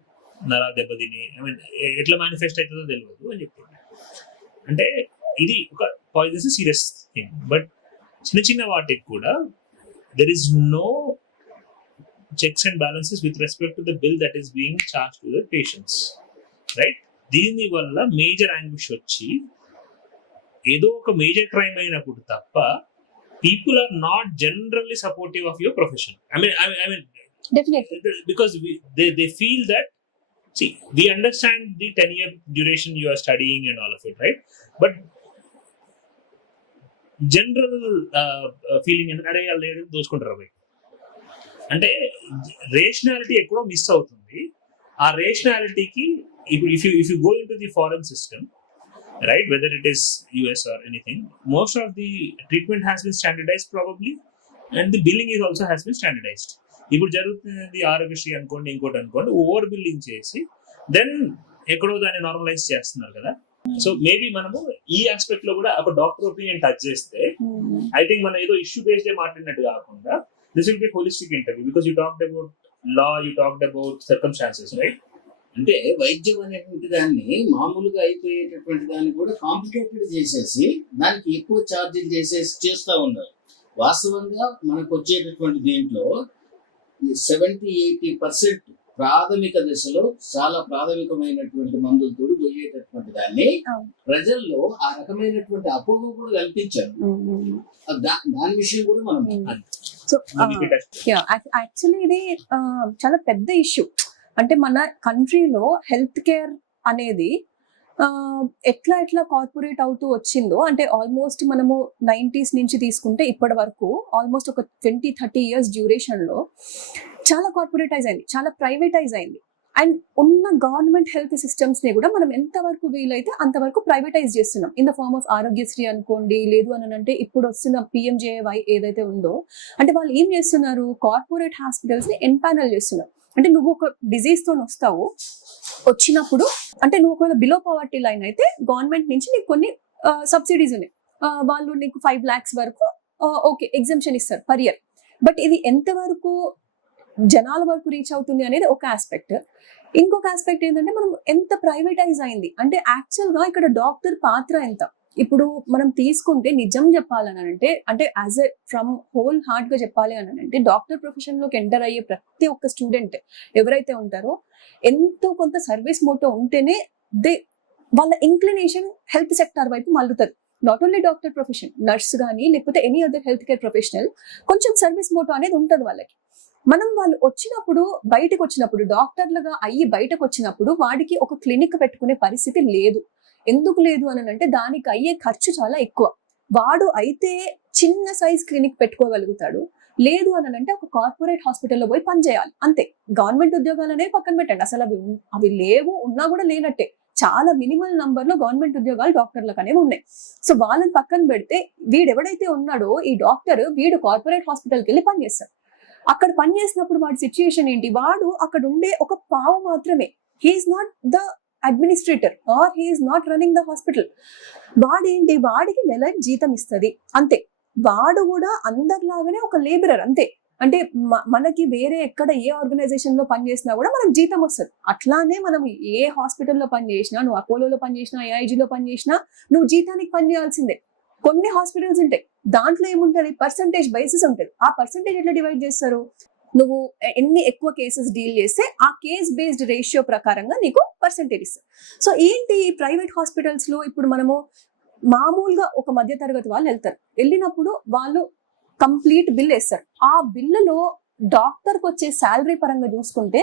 నరా దెబ్బతిని, ఐ మీన్ ఎట్లా మేనిఫెస్ట్ అవుతుందో తెలియదు అని చెప్తాడు. అంటే ఇది ఒక పాయిజన్స్ సీరియస్ థింగ్. బట్ చిన్న చిన్న వాటికి కూడా there is no checks and balances with respect to the bill that is being charge to the patients, right? దీని వల్ల మేజర్ యాంగ్విష్ వచ్చి ఏదో ఒక మేజర్ క్రైమ్ అయినప్పుడు తప్ప people are not generally supportive of your profession. I mean Definitely, because they feel that, see, we understand the 10-year duration you are studying and all of it, right? But general feeling అంటే దోసుకుంటారు అవి. అంటే rationality ఎక్కడో miss అవుతుంది. ఆ రేషనాలిటీకి ఇప్పుడు if you go into the foreign system, right, whether it is US or anything, most of the treatment has been standardized probably, and the billing is also has been standardized. ఇప్పుడు జరుగుతుంది ఆరోగ్యశ్రీ అనుకోండి, ఇంకోటి అనుకోండి, over billing చేసి then ఎక్కడో దాన్ని normalise చేస్తున్నారు కదా. సో మేబీ మనము ఈ ఆస్పెక్ట్ లో కూడా ఒక డాక్టర్ ఒపీనియన్ టచ్ చేస్తే, ఐ థింక్ మనం ఏదో ఇష్యూ బేస్డ్ మాట్లాడినట్టు కాకుండా this will be holistic interview, because you talked about law, you talked about circumstances, right? అంటే వైద్యం అనేటువంటి దాన్ని మామూలుగా అయిపోయేటటువంటి దాన్ని కూడా కాంప్లికేటెడ్ చేసేసి దానికి ఎక్కువ ఛార్జీలు చేస్తూ ఉన్నారు. వాస్తవంగా మనకు వచ్చేటటువంటి దీంట్లో 70-80% ప్రాథమిక దశలో చాలా ప్రాథమికమైనటువంటి మందులతో పోయేటటువంటి దాన్ని ప్రజల్లో ఆ రకమైనటువంటి అపోహ కూడా కల్పించారు. దాని విషయం కూడా మనం సో యాక్చువల్లీ ఇది చాలా పెద్ద ఇష్యూ. అంటే మన కంట్రీలో హెల్త్ కేర్ అనేది ఎట్లా కార్పొరేట్ అవుతూ వచ్చిందో, అంటే ఆల్మోస్ట్ మనము 90s నుంచి తీసుకుంటే ఇప్పటి వరకు ఆల్మోస్ట్ ఒక 20-30 years డ్యూరేషన్లో చాలా కార్పొరేటైజ్ అయింది, చాలా ప్రైవేటైజ్ అయింది. అండ్ ఉన్న గవర్నమెంట్ హెల్త్ సిస్టమ్స్ ని కూడా మనం ఎంతవరకు వీలైతే అంతవరకు ప్రైవేటైజ్ చేస్తున్నాం. In the form of Aarogyasri అనుకోండి, లేదు అని అంటే ఇప్పుడు వస్తున్న PMJAY ఏదైతే ఉందో, అంటే వాళ్ళు ఏం చేస్తున్నారు, కార్పొరేట్ హాస్పిటల్స్ ని ఎన్పానల్ చేస్తున్నారు. అంటే నువ్వు ఒక డిజీజ్ తో వచ్చినప్పుడు, అంటే నువ్వు ఒకవేళ బిలో పవర్టీ లైన్ అయితే గవర్నమెంట్ నుంచి నీకు కొన్ని సబ్సిడీస్ ఉన్నాయి. వాళ్ళు నీకు 5 lakhs వరకు ఓకే ఎగ్జంప్షన్ ఇస్తారు పర్ ఇయర్. బట్ ఇది ఎంతవరకు జనాల వరకు రీచ్ అవుతుంది అనేది ఒక ఆస్పెక్ట్. ఇంకొక ఆస్పెక్ట్ ఏంటంటే మనం ఎంత ప్రైవేటైజ్ అయింది, అంటే యాక్చువల్ గా ఇక్కడ డాక్టర్ పాత్ర ఎంత. ఇప్పుడు మనం తీసుకుంటే నిజం చెప్పాలని అంటే as a from whole heart గా చెప్పాలి అని అంటే, డాక్టర్ ప్రొఫెషన్ లోకి ఎంటర్ అయ్యే ప్రతి ఒక్క స్టూడెంట్ ఎవరైతే ఉంటారో ఎంతో కొంత సర్వీస్ మోటో ఉంటేనే వాళ్ళ ఇంక్లినేషన్ హెల్త్ సెక్టార్ వైపు మల్లుతుంది. Not only doctor profession, nurse కానీ లేకపోతే any other health care professional, కొంచెం సర్వీస్ మోటో అనేది ఉంటుంది వాళ్ళకి. మనం వాళ్ళు బయటకు వచ్చినప్పుడు డాక్టర్లుగా అయ్యి బయటకు వచ్చినప్పుడు వాడికి ఒక క్లినిక్ పెట్టుకునే పరిస్థితి లేదు. ఎందుకు లేదు అని అంటే దానికి అయ్యే ఖర్చు చాలా ఎక్కువ. వాడు అయితే చిన్న సైజ్ క్లినిక్ పెట్టుకోగలుగుతాడు, లేదు అని అంటే ఒక కార్పొరేట్ హాస్పిటల్లో పోయి పనిచేయాలి అంతే. గవర్నమెంట్ ఉద్యోగాలు అనేవి పక్కన పెట్టండి, అసలు అవి లేవు, ఉన్నా కూడా లేనట్టే. చాలా మినిమల్ నంబర్ లో గవర్నమెంట్ ఉద్యోగాలు డాక్టర్లకు అనేవి ఉన్నాయి. సో వాళ్ళని పక్కన పెడితే వీడెవడైతే ఉన్నాడో ఈ డాక్టర్, వీడు కార్పొరేట్ హాస్పిటల్కి వెళ్ళి పనిచేస్తాడు. అక్కడ పనిచేసినప్పుడు వాడి సిచ్యుయేషన్ ఏంటి, వాడు అక్కడ ఉండే ఒక పావు మాత్రమే. He's not the administrator or he's not running the hospital. వాడేంటి, వాడికి నెల జీతం ఇస్తుంది అంతే. వాడు కూడా అందరిలాగానే ఒక లేబరర్ అంతే. అంటే మనకి వేరే ఎక్కడ ఏ ఆర్గనైజేషన్ లో పనిచేసినా కూడా మనకు జీతం వస్తుంది. అట్లానే మనం ఏ హాస్పిటల్లో పనిచేసినా, నువ్వు అపోలోలో పనిచేసినా, ఏఐజీలో పనిచేసినా నువ్వు జీతానికి పని చేయాల్సిందే. కొన్ని హాస్పిటల్స్ ఉంటాయి, దాంట్లో ఏముంటది, పర్సంటేజ్ బేసిస్ ఉంటుంది. ఆ పర్సంటేజ్ ఎట్లా డివైడ్ చేస్తారు, నువ్వు ఎన్ని ఎక్కువ కేసెస్ డీల్ చేస్తే ఆ కేస్ బేస్డ్ రేషియో ప్రకారంగా నీకు పర్సంటేజ్ ఇస్తారు. సో ఏంటి ప్రైవేట్ హాస్పిటల్స్ లో ఇప్పుడు మనము మామూలుగా ఒక మధ్య తరగతి వాళ్ళు వెళ్తారు, వెళ్ళినప్పుడు వాళ్ళు కంప్లీట్ బిల్ వేస్తారు. ఆ బిల్లులో డాక్టర్కి వచ్చే శాలరీ పరంగా చూసుకుంటే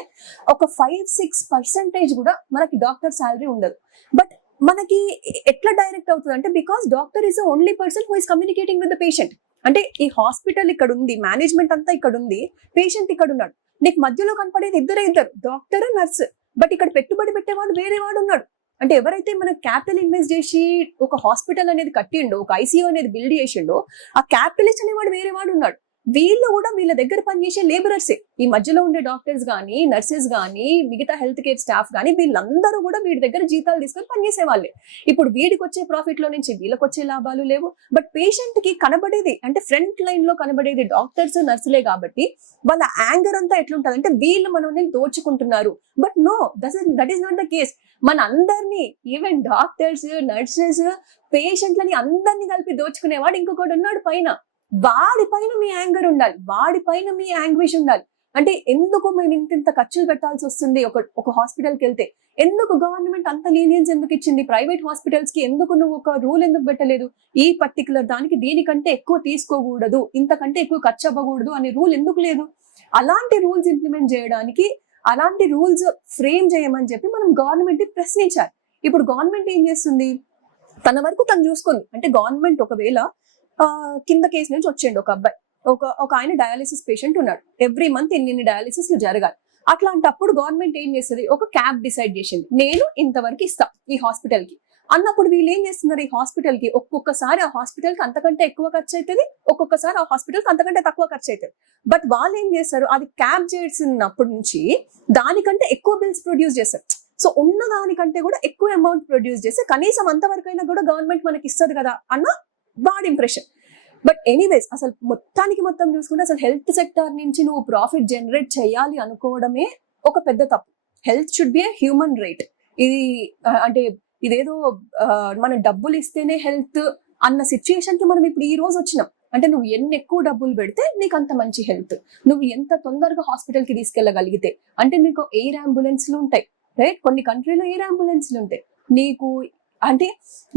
ఒక 5-6% కూడా మనకి డాక్టర్ శాలరీ ఉండదు. బట్ మనకి ఎట్లా డైరెక్ట్ అవుతుంది అంటే, because doctor is the only person who is communicating with the patient. అంటే ఈ హాస్పిటల్ ఇక్కడ ఉంది, మేనేజ్మెంట్ అంతా ఇక్కడ ఉంది, పేషెంట్ ఇక్కడ ఉన్నాడు. నీకు మధ్యలో కనపడేది ఇద్దరు, డాక్టర్ నర్స్. బట్ ఇక్కడ పెట్టుబడి పెట్టేవాడు వేరే వాడు ఉన్నాడు. అంటే ఎవరైతే మన క్యాపిటల్ ఇన్వెస్ట్ చేసి ఒక హాస్పిటల్ అనేది కట్టిండో, ఒక ఐసీయూ అనేది బిల్డ్ చేసిండో, ఆ క్యాపిటలిస్ట్ అనేవాడు వేరే వాడు ఉన్నాడు. వీళ్ళు కూడా వీళ్ళ దగ్గర పనిచేసే లేబరర్సే. ఈ మధ్యలో ఉండే డాక్టర్స్ కానీ, నర్సెస్ కానీ, మిగతా హెల్త్ కేర్ స్టాఫ్ కానీ, వీళ్ళందరూ కూడా వీడి దగ్గర జీతాలు తీసుకొని పనిచేసే వాళ్ళే. ఇప్పుడు వీడికి వచ్చే ప్రాఫిట్ లో నుంచి వీళ్ళకి వచ్చే లాభాలు లేవు. బట్ పేషెంట్ కి కనబడేది అంటే ఫ్రంట్ లైన్ లో కనబడేది డాక్టర్స్, నర్సులే. కాబట్టి వాళ్ళ యాంగర్ అంతా ఎట్లుంటది అంటే, వీళ్ళు మనల్ని దోచుకుంటున్నారు. But no, that is not the case. మన అందరినీ, ఈవెన్ డాక్టర్స్, నర్సెస్, పేషెంట్లని అందరినీ కలిపి దోచుకునేవాడు ఇంకొకటి ఉన్నాడు పైన. వాడి పైన మీ యాంగర్ ఉండాలి, వాడి పైన మీ యాంగ్విష్ ఉండాలి. అంటే ఎందుకు మేము ఇంత ఖర్చులు పెట్టాల్సి వస్తుంది ఒక హాస్పిటల్కి వెళ్తే? ఎందుకు గవర్నమెంట్ అంత లీనియన్స్ ఎందుకు ఇచ్చింది? ప్రైవేట్ హాస్పిటల్స్ కి ఎందుకు నువ్వు ఒక రూల్ ఎందుకు పెట్టలేదు? ఈ పర్టికులర్ దానికి దీనికంటే ఎక్కువ తీసుకోకూడదు, ఇంతకంటే ఎక్కువ ఖర్చు అవ్వకూడదు అనే రూల్ ఎందుకు లేదు? అలాంటి రూల్స్ ఇంప్లిమెంట్ చేయడానికి, అలాంటి రూల్స్ ఫ్రేమ్ చేయమని చెప్పి మనం గవర్నమెంట్ ప్రశ్నించాలి. ఇప్పుడు గవర్నమెంట్ ఏం చేస్తుంది, తన వరకు తను చూసుకుంది. అంటే గవర్నమెంట్ ఒకవేళ కింద కేసు నుంచి వచ్చిండు ఒక అబ్బాయి, ఒక ఆయన డయాలిసిస్ పేషెంట్ ఉన్నాడు, ఎవ్రీ మంత్ ఇన్ని డయాలిసిస్ జరగాలి. అట్లాంటప్పుడు గవర్నమెంట్ ఏం చేస్తుంది, ఒక క్యాప్ డిసైడ్ చేసింది, నేను ఇంతవరకు ఇస్తా ఈ హాస్పిటల్ కి అన్నప్పుడు వీళ్ళు ఏం చేస్తున్నారు, ఈ హాస్పిటల్ కి ఒక్కొక్కసారి ఆ హాస్పిటల్ కి అంతకంటే ఎక్కువ ఖర్చు అవుతుంది, ఒక్కొక్కసారి ఆ హాస్పిటల్ కి అంతకంటే తక్కువ ఖర్చు అవుతుంది. బట్ వాళ్ళు ఏం చేస్తారు, అది క్యాప్ చేసినప్పటి నుంచి దానికంటే ఎక్కువ బిల్స్ ప్రొడ్యూస్ చేస్తారు. సో ఉన్న దానికంటే కూడా ఎక్కువ అమౌంట్ ప్రొడ్యూస్ చేస్తే కనీసం అంతవరకైనా కూడా గవర్నమెంట్ మనకి ఇస్తుంది కదా అన్న బాడ్ ఇంప్రెషన్. బట్ ఎనీవేస్, అసలు మొత్తం చూసుకుంటే అసలు హెల్త్ సెక్టర్ నుంచి నువ్వు ప్రాఫిట్ జనరేట్ చేయాలి అనుకోవడమే ఒక పెద్ద తప్పు. Health should be a human right. ఇది అంటే ఇదేదో మన డబ్బులు ఇస్తేనే హెల్త్ అన్న సిచ్యుయేషన్ కి మనం ఇప్పుడు ఈ రోజు వచ్చినాం. అంటే నువ్వు ఎన్ని ఎక్కువ డబ్బులు పెడితే నీకు అంత మంచి హెల్త్, నువ్వు ఎంత తొందరగా హాస్పిటల్ కి తీసుకెళ్లగలిగితే. అంటే నీకు ఎయిర్ అంబులెన్స్లు ఉంటాయి, రైట్? కొన్ని కంట్రీలో ఎయిర్ అంబులెన్స్లు ఉంటాయి. నీకు అంటే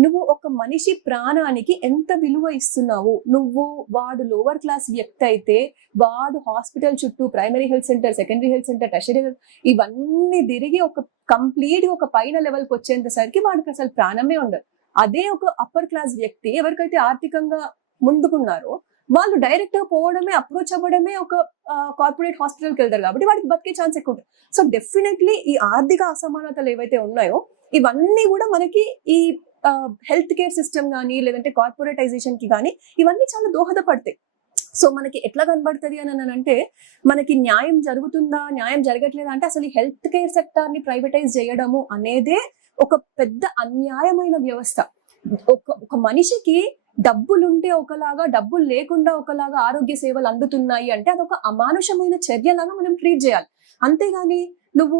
నువ్వు ఒక మనిషి ప్రాణానికి ఎంత విలువ ఇస్తున్నావు. నువ్వు వాడు లోవర్ క్లాస్ వ్యక్తి అయితే వాడు హాస్పిటల్ చుట్టూ primary health centre, secondary health centre, tertiary health ఇవన్నీ తిరిగి ఒక కంప్లీట్ ఒక పైన లెవెల్కి వచ్చేంతసరికి వాడికి అసలు ప్రాణమే ఉండదు. అదే ఒక అప్పర్ క్లాస్ వ్యక్తి ఎవరికైతే ఆర్థికంగా ముందుకున్నారో వాళ్ళు డైరెక్ట్ గా పోవడమే, అప్రోచ్ అవ్వడమే ఒక కార్పొరేట్ హాస్పిటల్కి వెళ్తారు. కాబట్టి వాడికి బతికే ఛాన్స్ ఎక్కువ ఉంటుంది. సో డెఫినెట్లీ ఈ ఆర్థిక అసమానతలు ఏవైతే ఉన్నాయో ఇవన్నీ కూడా మనకి ఈ హెల్త్ కేర్ సిస్టమ్ కానీ లేదంటే కార్పొరేటైజేషన్ కి కానీ ఇవన్నీ చాలా దోహదపడతాయి. సో మనకి ఎట్లా కనబడుతుంది అని అంటే, మనకి న్యాయం జరుగుతుందా, న్యాయం జరగట్లేదా అంటే అసలు ఈ హెల్త్ కేర్ సెక్టర్ ని ప్రైవేటైజ్ చేయడము అనేదే ఒక పెద్ద అన్యాయమైన వ్యవస్థ. ఒక మనిషికి డబ్బులుంటే ఒకలాగా, డబ్బులు లేకుండా ఒకలాగా ఆరోగ్య సేవలు అందుతున్నాయి అంటే అదొక అమానుషమైన చర్యలాగా మనం ట్రీట్ చేయాలి. అంతేగాని నువ్వు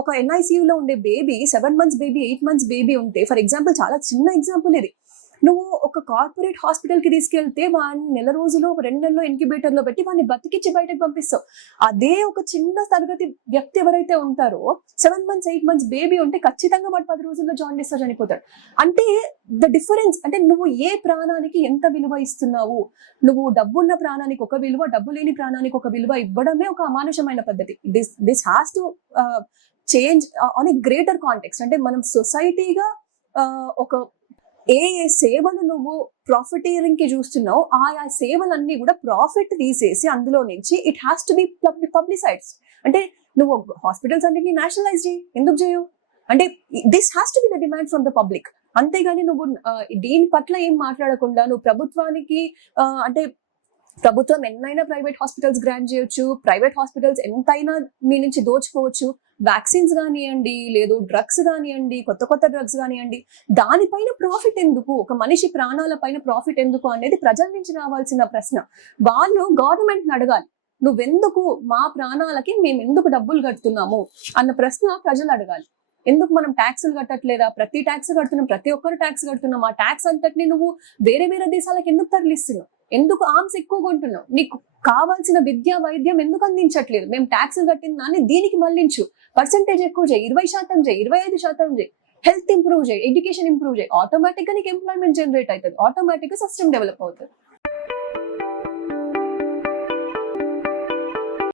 ఒక NICU లో ఉండే baby 7 months baby, 8 months baby ఉంటే, ఫర్ ఎగ్జాంపుల్ చాలా చిన్న ఎగ్జాంపుల్ ఇది, నువ్వు ఒక కార్పొరేట్ హాస్పిటల్ కి తీసుకెళ్తే వాడిని 2 రోజులు 2 నెలల్లో ఇంక్యుబేటర్ లో పెట్టి వాడిని బతికిచ్చి బయటకు పంపిస్తావు. అదే ఒక చిన్న తరగతి వ్యక్తి ఎవరైతే ఉంటారో 7 months 8 months బేబీ ఉంటే ఖచ్చితంగా వాడు 10 రోజుల్లో జాండీస్ తో చనిపోతాడు. అంటే ద డిఫరెన్స్ అంటే నువ్వు ఏ ప్రాణానికి ఎంత విలువ ఇస్తున్నావు. నువ్వు డబ్బున్న ప్రాణానికి ఒక విలువ, డబ్బు లేని ప్రాణానికి ఒక విలువ ఇవ్వడమే ఒక అమానుషమైన పద్ధతి. This has to change on a greater context. అంటే మనం సొసైటీగా ఒక ఏ సేవలు నువ్వు ప్రాఫిటీరింగ్ కి చూస్తున్నావు, ఆ సేవలన్నీ కూడా ప్రాఫిట్ తీసేసి అందులో నుంచి it has to be publicised. అంటే నువ్వు హాస్పిటల్స్ అన్నింటినీ నేషనలైజ్ చేయి, ఎందుకు చేయవు? అంటే this has to be the demand from the public. అంతేగాని నువ్వు దీని పట్ల ఏం మాట్లాడకుండా నువ్వు ప్రభుత్వానికి అంటే ప్రభుత్వం ఎన్నైనా ప్రైవేట్ హాస్పిటల్స్ గ్రాంట్ చేయొచ్చు, ప్రైవేట్ హాస్పిటల్స్ ఎంతైనా మీ నుంచి దోచుకోవచ్చు, వ్యాక్సిన్స్ కానివ్వండి, లేదు డ్రగ్స్ కానివ్వండి, కొత్త కొత్త డ్రగ్స్ కానివ్వండి, దానిపైన ప్రాఫిట్ ఎందుకు, ఒక మనిషి ప్రాణాల పైన ప్రాఫిట్ ఎందుకు అనేది ప్రజల నుంచి రావాల్సిన ప్రశ్న. వాళ్ళు గవర్నమెంట్ అడగాలి, నువ్వెందుకు మా ప్రాణాలకి మేము ఎందుకు డబ్బులు కడుతున్నాము అన్న ప్రశ్న ప్రజలు అడగాలి. ఎందుకు మనం ట్యాక్సులు కట్టట్లేదా? ప్రతి ట్యాక్స్ కడుతున్నాం, ప్రతి ఒక్కరు ట్యాక్స్ కడుతున్నాం. ఆ ట్యాక్స్ అంతటిని నువ్వు వేరే వేరే దేశాలకు ఎందుకు తరలిస్తున్నావు? ఎందుకు ఆర్మ్స్ ఎక్కువ కొంటున్నావు? నీకు కావాల్సిన విద్య వైద్యం ఎందుకు అందించట్లేదు? మేము ట్యాక్సులు కట్టిన దాన్ని దీనికి మళ్ళించు, పర్సెంటేజ్ ఎక్కువ చేయి, 20% చేయి, 25% చేయి, హెల్త్ ఇంప్రూవ్ చేయి, ఎడ్యుకేషన్ ఇంప్రూవ్ చేయి. ఆటోమేటిక్ గా నీకు ఎంప్లాయ్మెంట్ జనరేట్ అవుతుంది, ఆటోమేటిక్ గా సిస్టమ్ డెవలప్ అవుతుంది.